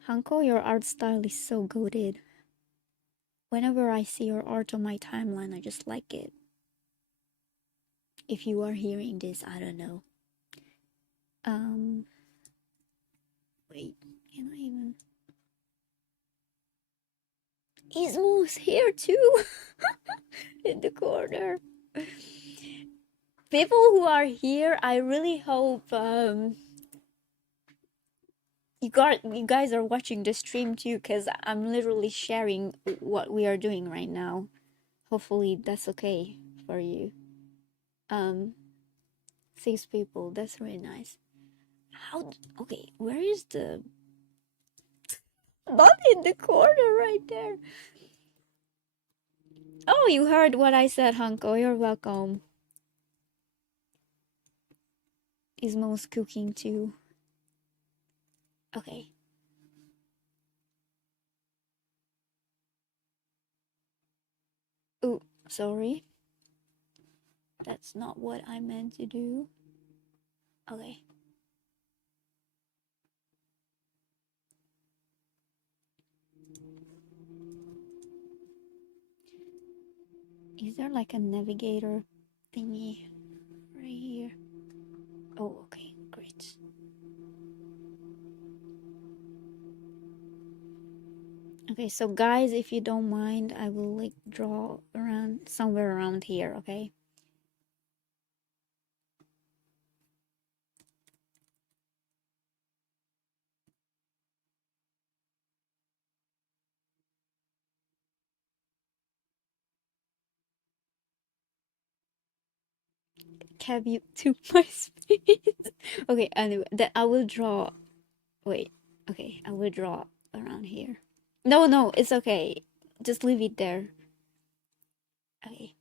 Hanko, your art style is so goated. Whenever I see your art on my timeline, I just like it. If you are hearing this, I don't know. Um, wait, can I even? Ismo's here too, in the corner. People who are here, I really hope you guys are watching the stream too, because I'm literally sharing what we are doing right now. Hopefully that's okay for you. Um, 6 people, that's really nice. Okay, where is the not in the corner right there? Oh, you heard what I said, Hanko. You're welcome. Ismo's cooking too. Okay. Oh, sorry. That's not what I meant to do. Okay. Is there like a navigator thingy right here? Oh, okay, great. Okay, so guys, if you don't mind, I will like draw around somewhere around here, okay? Have you to my space? Okay, anyway, that I will draw. Wait, okay, I will draw around here. No, no, it's okay. Just leave it there. Okay.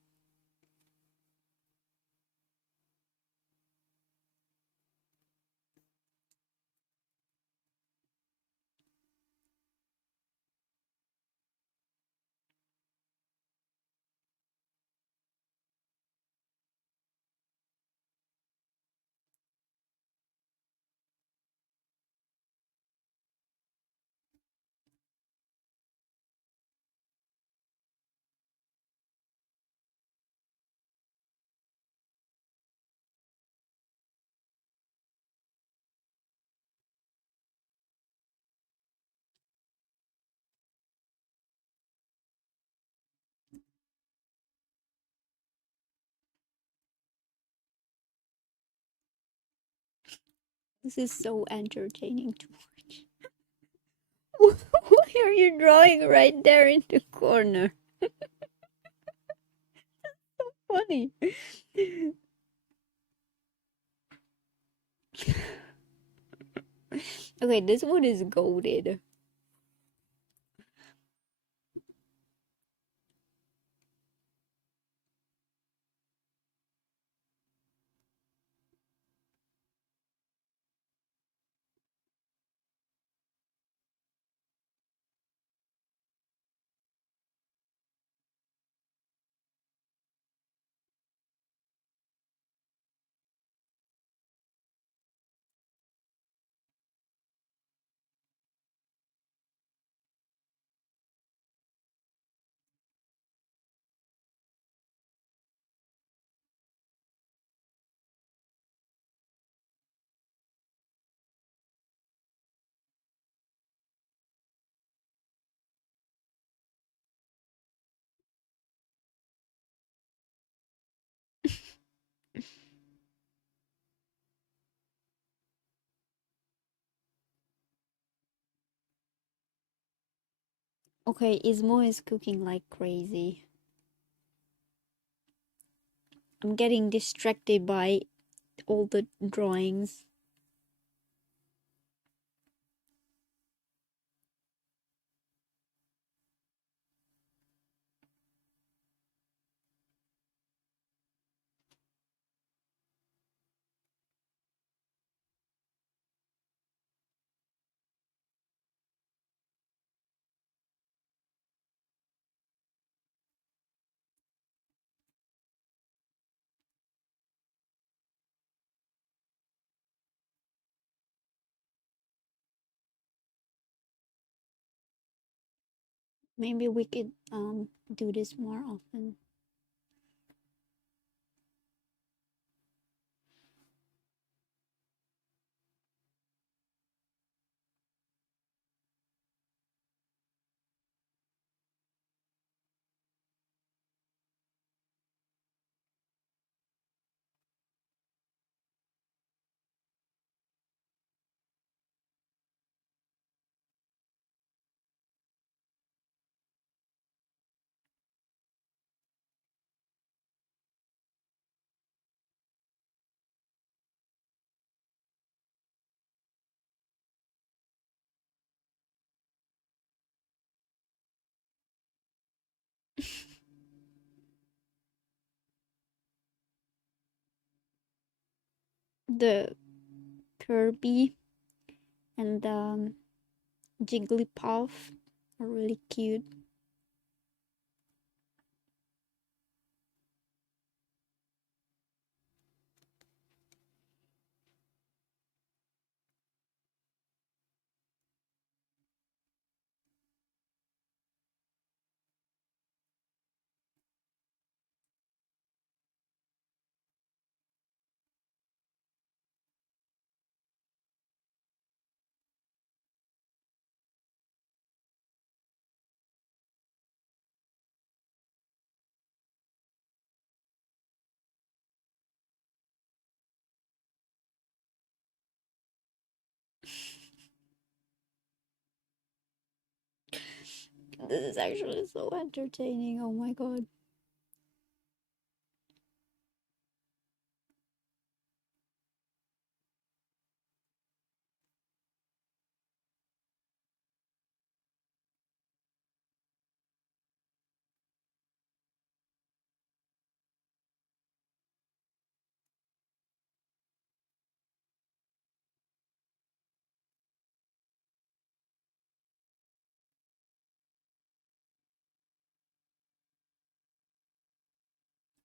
This is so entertaining to watch. Why are you drawing right there in the corner? Funny. Okay, this one is goaded. Okay, Ismo is cooking like crazy. I'm getting distracted by all the drawings. Maybe we could do this more often. The Kirby and Jigglypuff are really cute. This is actually so entertaining. Oh my god.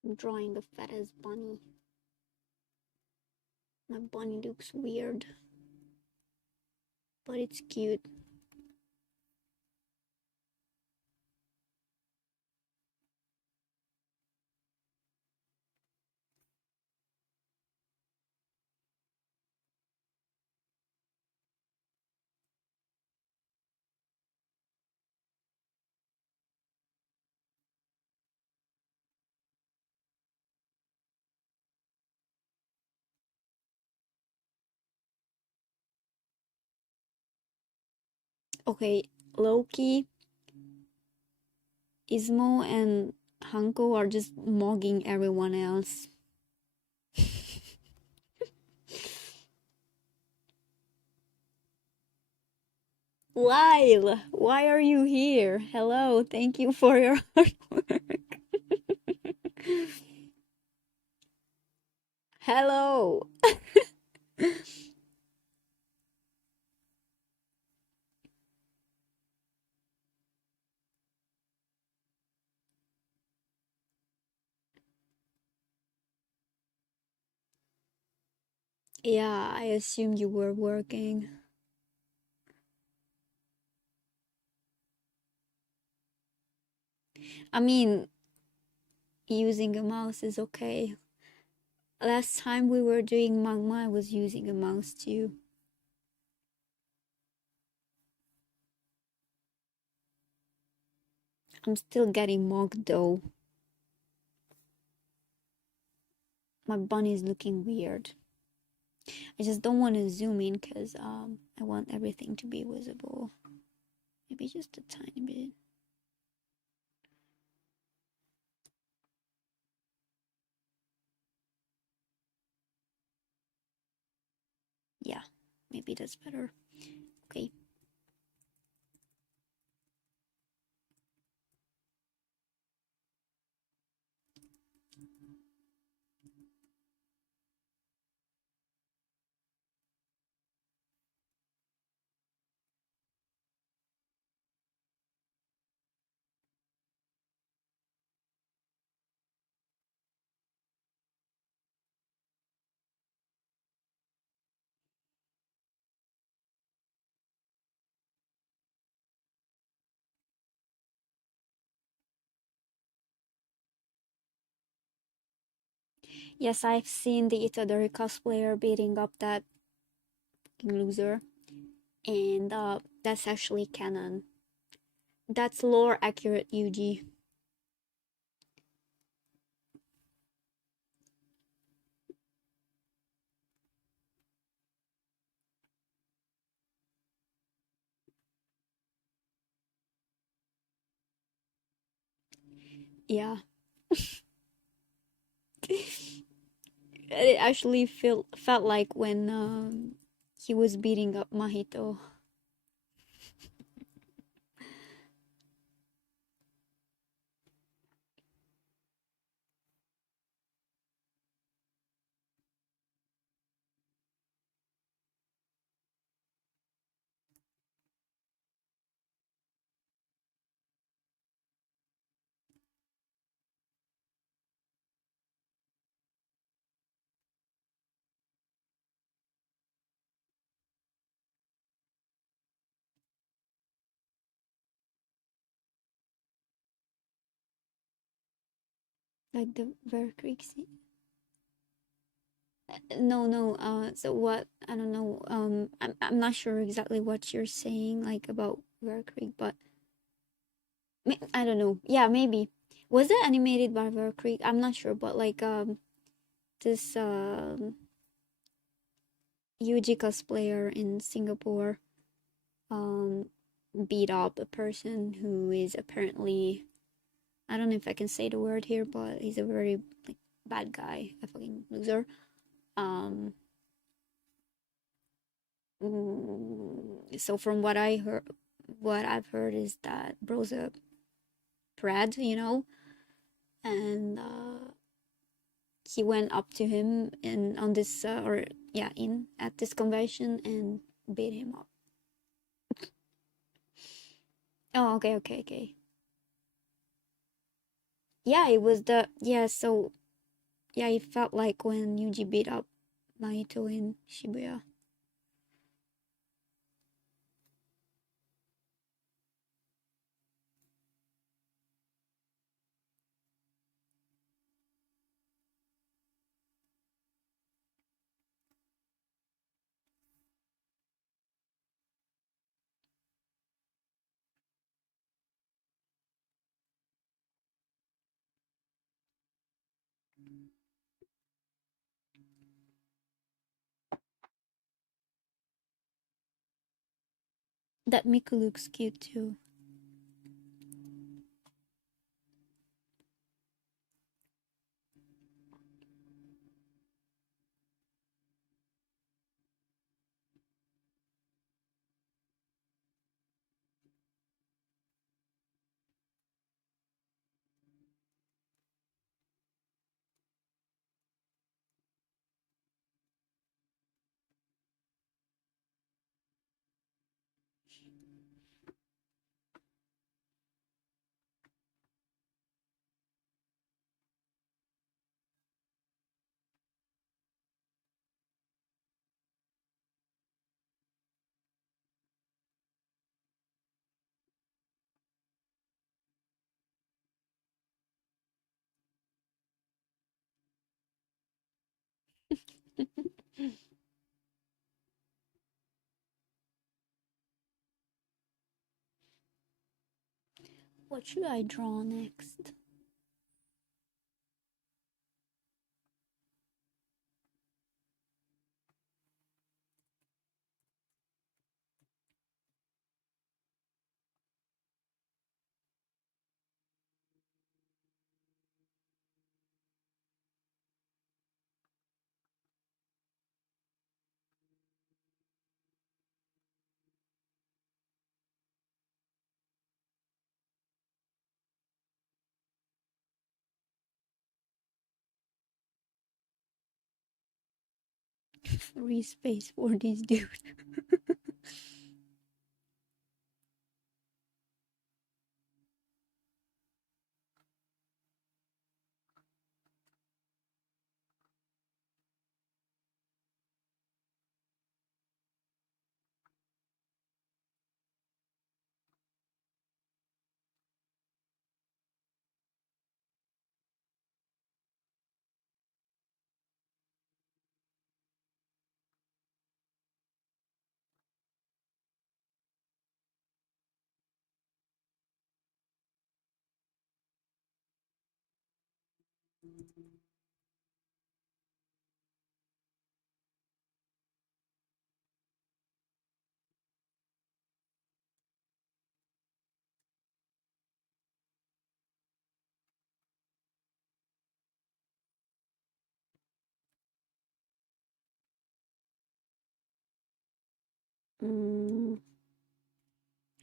I'm drawing the fattest bunny. My bunny looks weird, but it's cute. Okay, Loki, Ismo, and Hanko are just mugging everyone else. Lyle, why are you here? Hello, thank you for your hard work. Hello. Yeah, I assumed you were working. I mean, using a mouse is okay. Last time we were doing magma, I was using a mouse too. I'm still getting mocked though. My bunny is looking weird. I just don't want to zoom in because I want everything to be visible. Maybe just a tiny bit. Yeah, maybe that's better. Okay. Yes, I've seen the Itadori cosplayer beating up that loser, and that's actually canon. That's lore accurate, Yuji. Yeah. It actually felt like when he was beating up Mahito. Like the Verkrieg scene. No, no. So what? I don't know. I'm not sure exactly what you're saying, like about Verkrieg, but I don't know. Yeah, maybe. Was it animated by Verkrieg? I'm not sure, but like this Yuji cosplayer in Singapore um beat up a person who is apparently, I don't know if I can say the word here, but he's a very like bad guy, a fucking loser. Um so from what I've heard is that bro's a prat, and he went up to him in on this or yeah in at this convention and beat him up. Oh, okay, okay, okay. Yeah, it was the yeah. So yeah, it felt like when Yuji beat up Mahito in Shibuya. That Miku looks cute too. What should I draw next? Free space for this dude. Mm,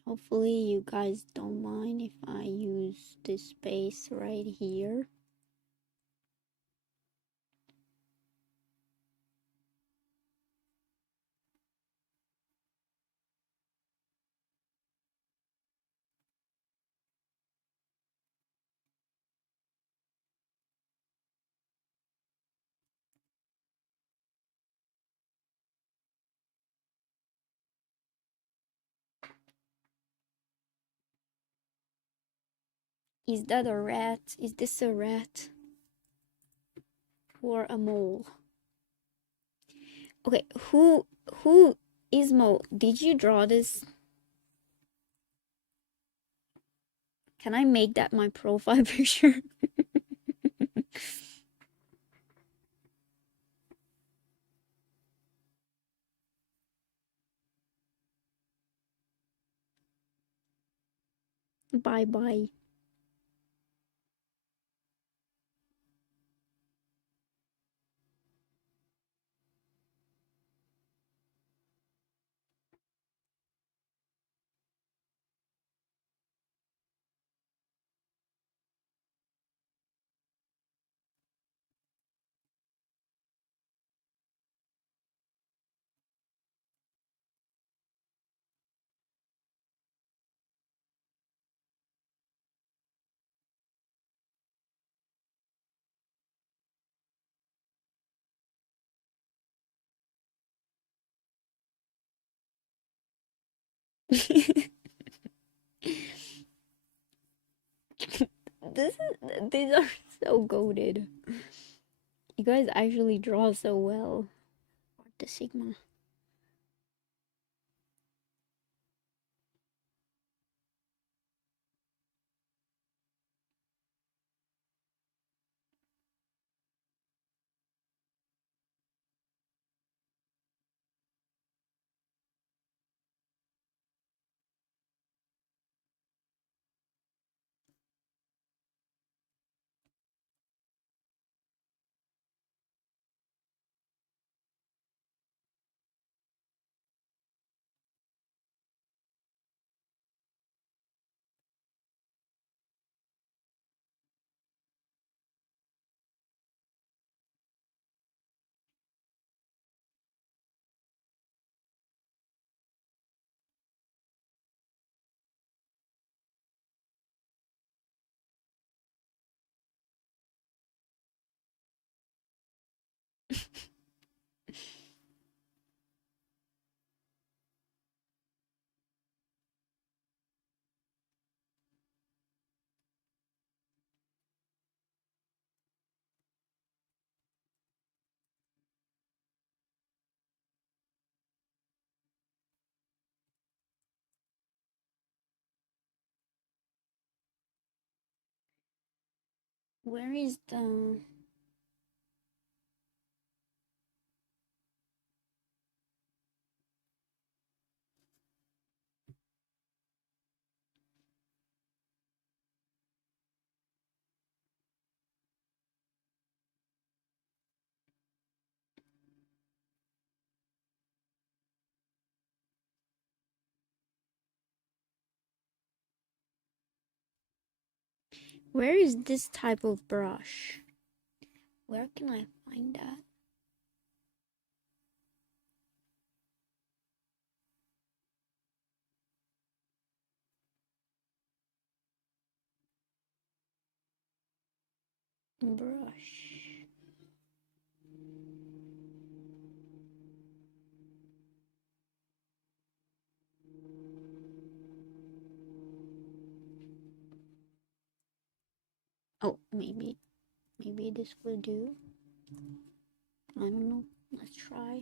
hopefully you guys don't mind if I use this space right here. Is that a rat? Is this a rat? Or a mole? Okay, who is mole? Did you draw this? Can I make that my profile picture? Bye bye. These are so goaded. You guys actually draw so well. The Sigma. Where is the where is this type of brush? Where can I find that? Brush. Oh, maybe this will do. I don't know. Let's try.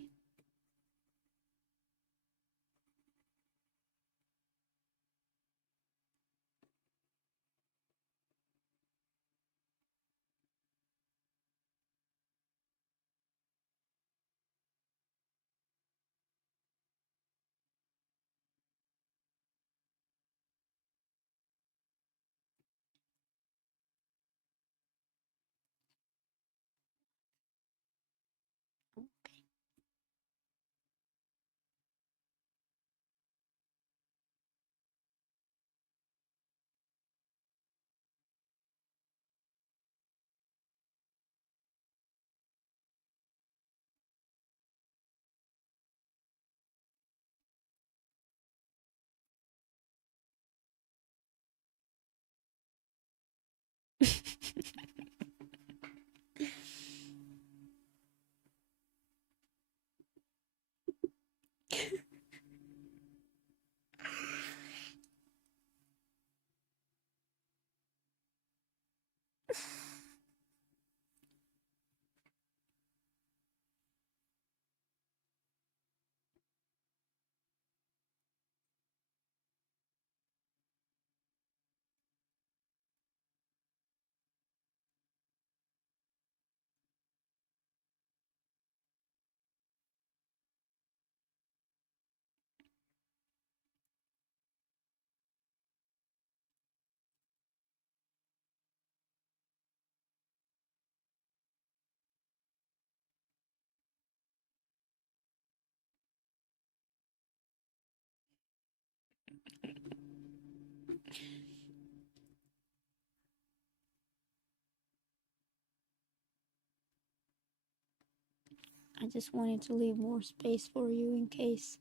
I just wanted to leave more space for you in case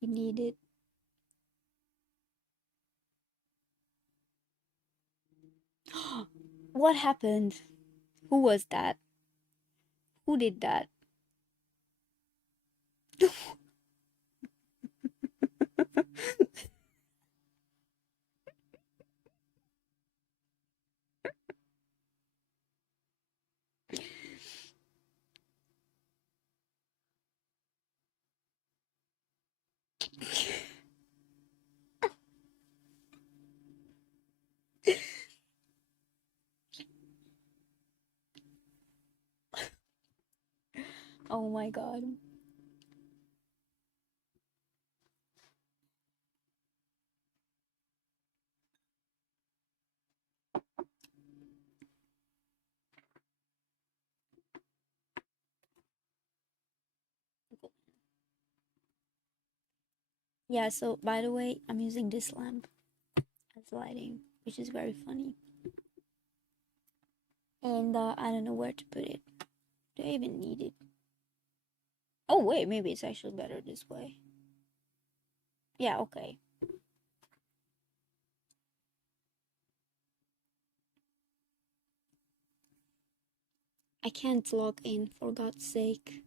you need it. What happened? Who was that? Who did that? Oh my god. Yeah, so by the way, I'm using this lamp as lighting, which is very funny. And I don't know where to put it. Do I even need it? Oh, wait, maybe it's actually better this way. Yeah, okay. I can't log in, for God's sake.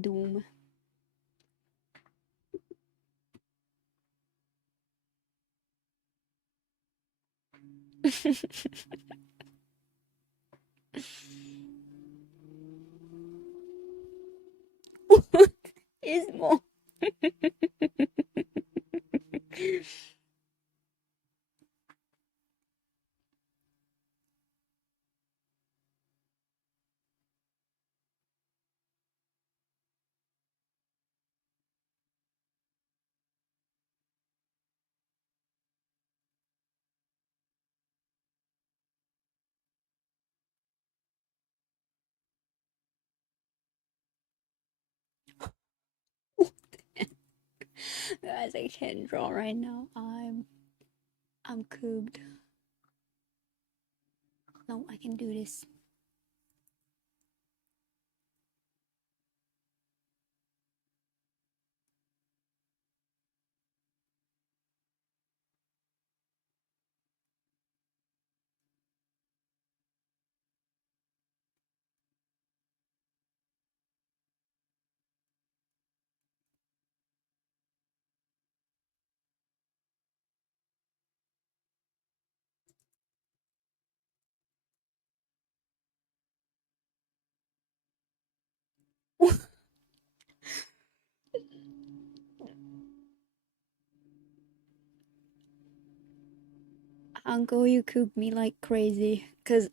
Doom. Is more. Guys, I can't draw right now. I'm cooked. No, I can do this. Uncle, you cook me like crazy. Cause,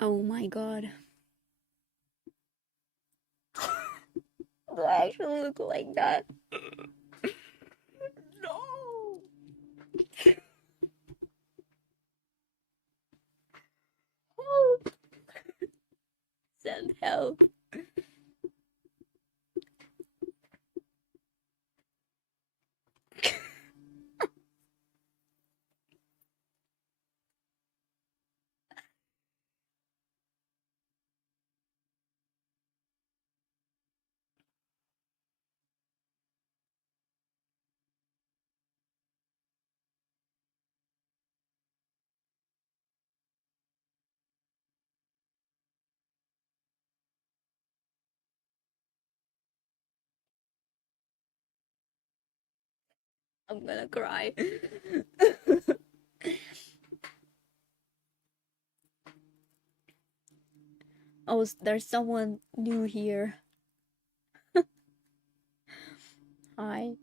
oh my god. Do I actually look like that? No! Help! Send help. I'm gonna cry. Oh, there's someone new here. Hi.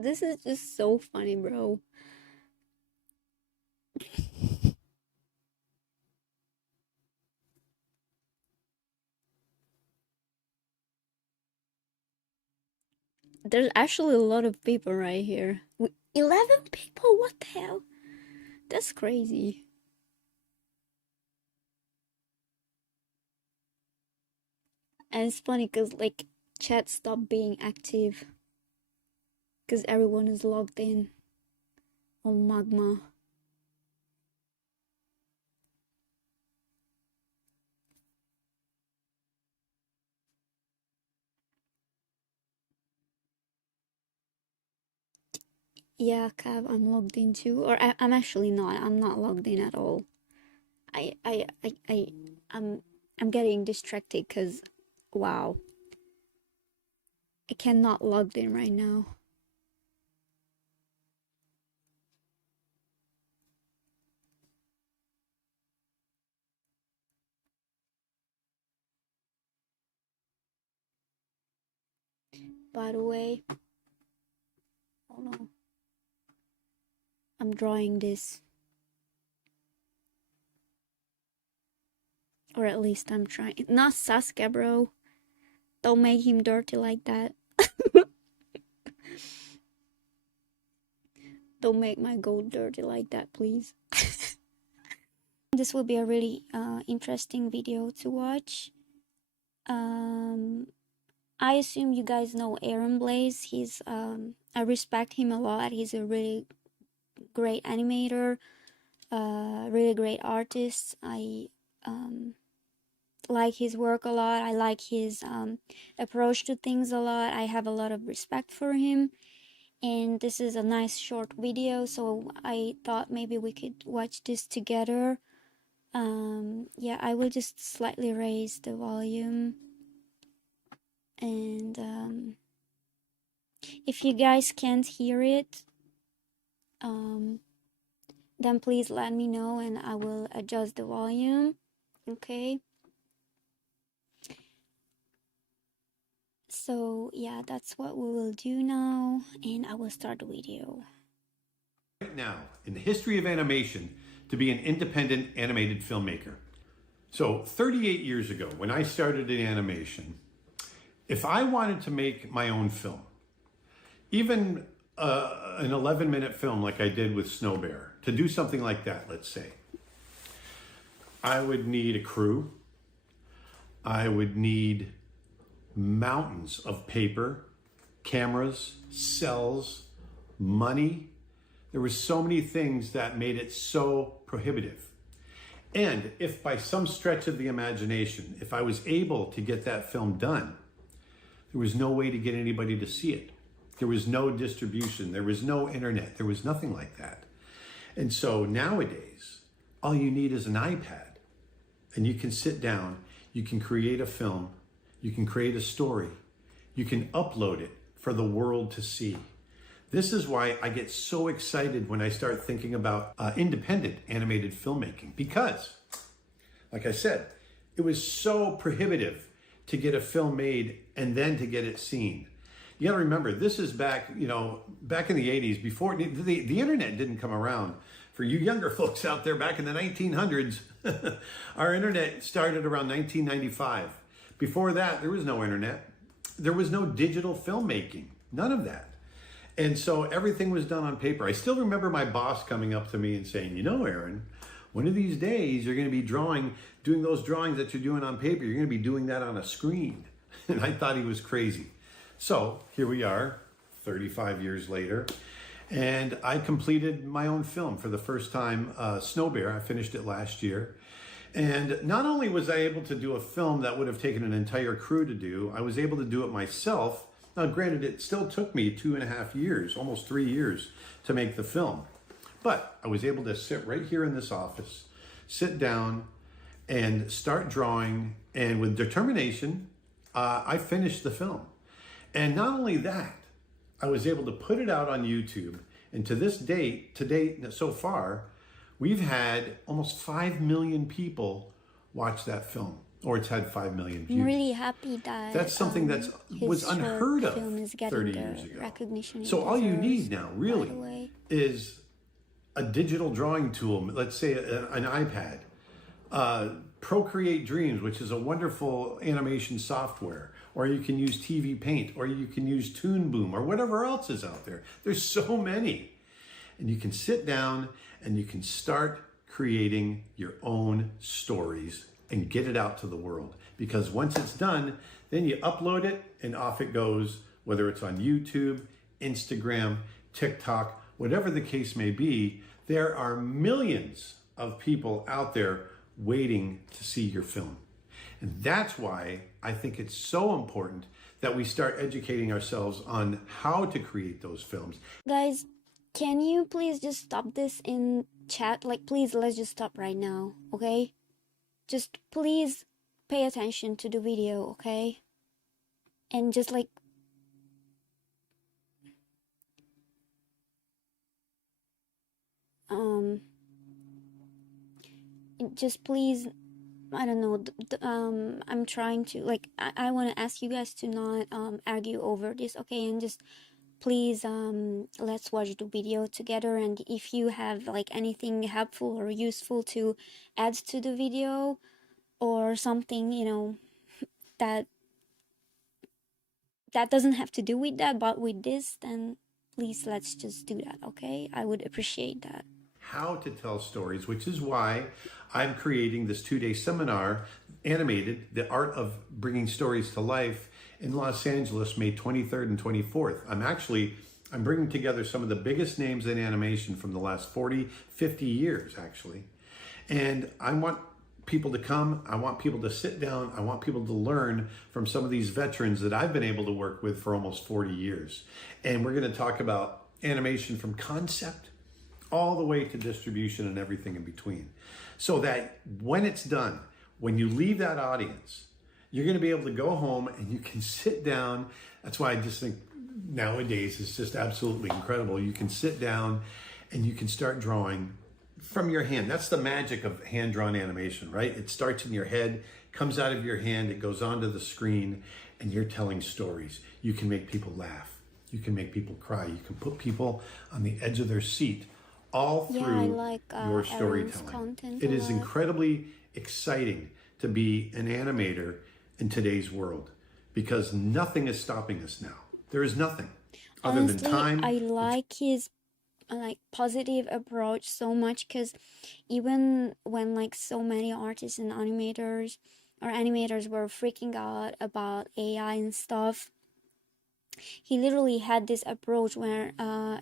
This is just so funny, bro. There's actually a lot of people right here. 11 people? What the hell? That's crazy. And it's funny because, like, chat stopped being active because everyone is logged in on Magma. Yeah, Cav, I'm logged in too. Or I'm actually not. I'm not logged in at all. I, I, I, I, I'm, I'm getting distracted because, wow, I cannot logged in right now. By the way, hold on. I'm drawing this. Or at least I'm trying. Not Sasuke, bro. Don't make him dirty like that. Don't make my gold dirty like that, please. This will be a really interesting video to watch. I assume you guys know Aaron Blaze. He's I respect him a lot. He's a really great animator, really great artist. I like his work a lot. I like his approach to things a lot. I have a lot of respect for him. And this is a nice short video, so I thought maybe we could watch this together. Yeah, I will just slightly raise the volume. And if you guys can't hear it, then please let me know and I will adjust the volume. Okay. So yeah, that's what we will do now, and I will start the video. Right now, in the history of animation, to be an independent animated filmmaker. So 38 years ago, when I started in animation, if I wanted to make my own film, even an 11-minute film like I did with Snow Bear, to do something like that, let's say, I would need a crew. I would need mountains of paper, cameras, cells, money. There were so many things that made it so prohibitive. And if by some stretch of the imagination, if I was able to get that film done, there was no way to get anybody to see it. There was no distribution. There was no internet. There was nothing like that. And so nowadays, all you need is an iPad. And you can sit down, you can create a film, you can create a story, you can upload it for the world to see. This is why I get so excited when I start thinking about independent animated filmmaking, because, like I said, it was so prohibitive to get a film made and then to get it seen. You got to remember, this is back, back in the 80s, before the internet didn't come around. For you younger folks out there, back in the 1900s, our internet started around 1995. Before that, there was no internet. There was no digital filmmaking, none of that. And so everything was done on paper. I still remember my boss coming up to me and saying, Aaron, one of these days you're going to be doing those drawings that you're doing on paper. You're going to be doing that on a screen. And I thought he was crazy. So here we are, 35 years later. And I completed my own film for the first time, Snow Bear. I finished it last year. And not only was I able to do a film that would have taken an entire crew to do, I was able to do it myself. Now, granted, it still took me 2.5 years, almost 3 years to make the film. But I was able to sit right here in this office, sit down and start drawing. And with determination, I finished the film. And not only that, I was able to put it out on YouTube. And to date, so far, we've had almost 5 million people watch that film. or it's had 5 million I'm views. really happy that That's something that was his unheard short of film is 30 getting years the ago. recognition it So all you need deserves, now, by really, the way. is a digital drawing tool. Let's say an iPad. Procreate Dreams, which is a wonderful animation software, or you can use TV Paint, or you can use Toon Boom, or whatever else is out there. There's so many. And you can sit down and you can start creating your own stories and get it out to the world. Because once it's done, then you upload it and off it goes, whether it's on YouTube, Instagram, TikTok, whatever the case may be. There are millions of people out there waiting to see your film. And that's why I think it's so important that we start educating ourselves on how to create those films. Guys, can you please just stop this in chat? Like, please, let's just stop right now, okay? Just please pay attention to the video, okay? And just like, just please, I don't know, I'm trying to, like, I want to ask you guys to not argue over this, okay? And just please, let's watch the video together. And if you have like anything helpful or useful to add to the video, or something, you know, that doesn't have to do with that, but with this, then please, let's just do that, okay? I would appreciate that. How to tell stories, which is why I'm creating this 2-day seminar, animated, The Art of Bringing Stories to Life, in Los Angeles, May 23rd and 24th. I'm bringing together some of the biggest names in animation from the last 40, 50 years, actually. And I want people to come. I want people to sit down. I want people to learn from some of these veterans that I've been able to work with for almost 40 years. And we're going to talk about animation from concept all the way to distribution and everything in between. So that when it's done, when you leave that audience, you're going to be able to go home and you can sit down. That's why I just think nowadays it's just absolutely incredible. You can sit down and you can start drawing from your hand. That's the magic of hand-drawn animation, right? It starts in your head, comes out of your hand, it goes onto the screen, and you're telling stories. You can make people laugh. You can make people cry. You can put people on the edge of their seat, all through your storytelling. It is incredibly exciting to be an animator in today's world, because nothing is stopping us now. There is nothing other than time. I like his like positive approach so much, because even when like so many artists and animators were freaking out about AI and stuff, he literally had this approach where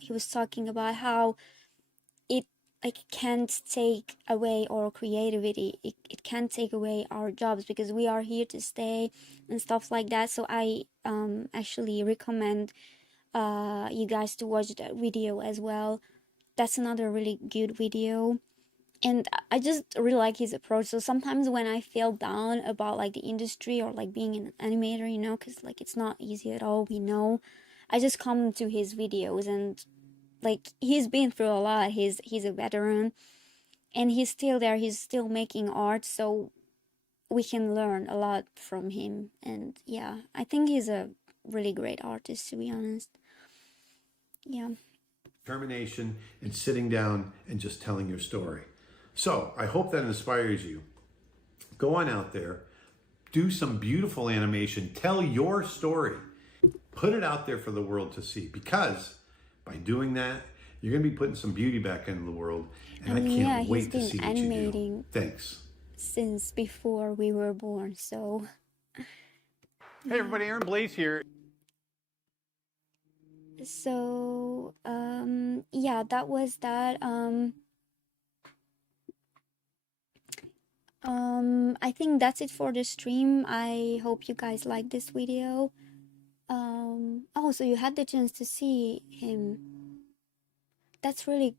he was talking about how it like can't take away our creativity, it can't take away our jobs, because we are here to stay and stuff like that. So I actually recommend you guys to watch that video as well. That's another really good video. And I just really like his approach. So sometimes when I feel down about like the industry or like being an animator, you know, because like it's not easy at all, we know, I just come to his videos, and like he's been through a lot. He's a veteran, and he's still there, he's still making art, so we can learn a lot from him. And yeah, I think he's a really great artist, to be honest. Yeah. Determination and sitting down and just telling your story. So I hope that inspires you. Go on out there, do some beautiful animation, tell your story, put it out there for the world to see, because by doing that, you're going to be putting some beauty back into the world, and I can't wait to see what you do. Thanks. Since before we were born, so. Hey everybody, Aaron Blaze here. So, yeah, that was that. I think that's it for the stream. I hope you guys like this video. Oh, so you had the chance to see him. That's really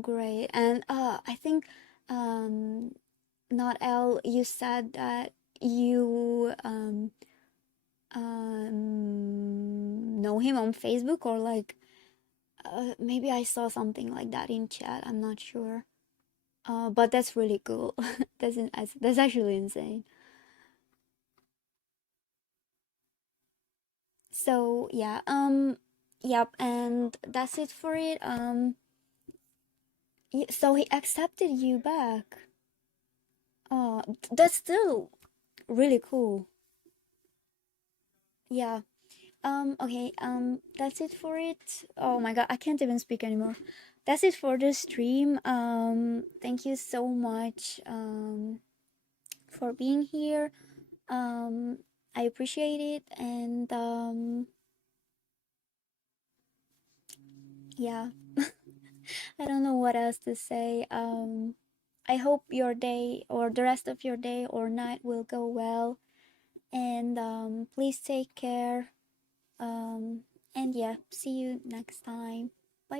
great. And I think not L, you said that you know him on Facebook, or like maybe I saw something like that in chat, I'm not sure. But that's really cool. That's actually insane. So yeah, yep, and that's it for it. So he accepted you back. Oh, that's still really cool. Yeah. Okay, that's it for it. Oh my god, I can't even speak anymore. That's it for the stream. Thank you so much for being here. Um, I appreciate it, and yeah, I don't know what else to say. I hope your day or the rest of your day or night will go well, and please take care. Um, and yeah, see you next time.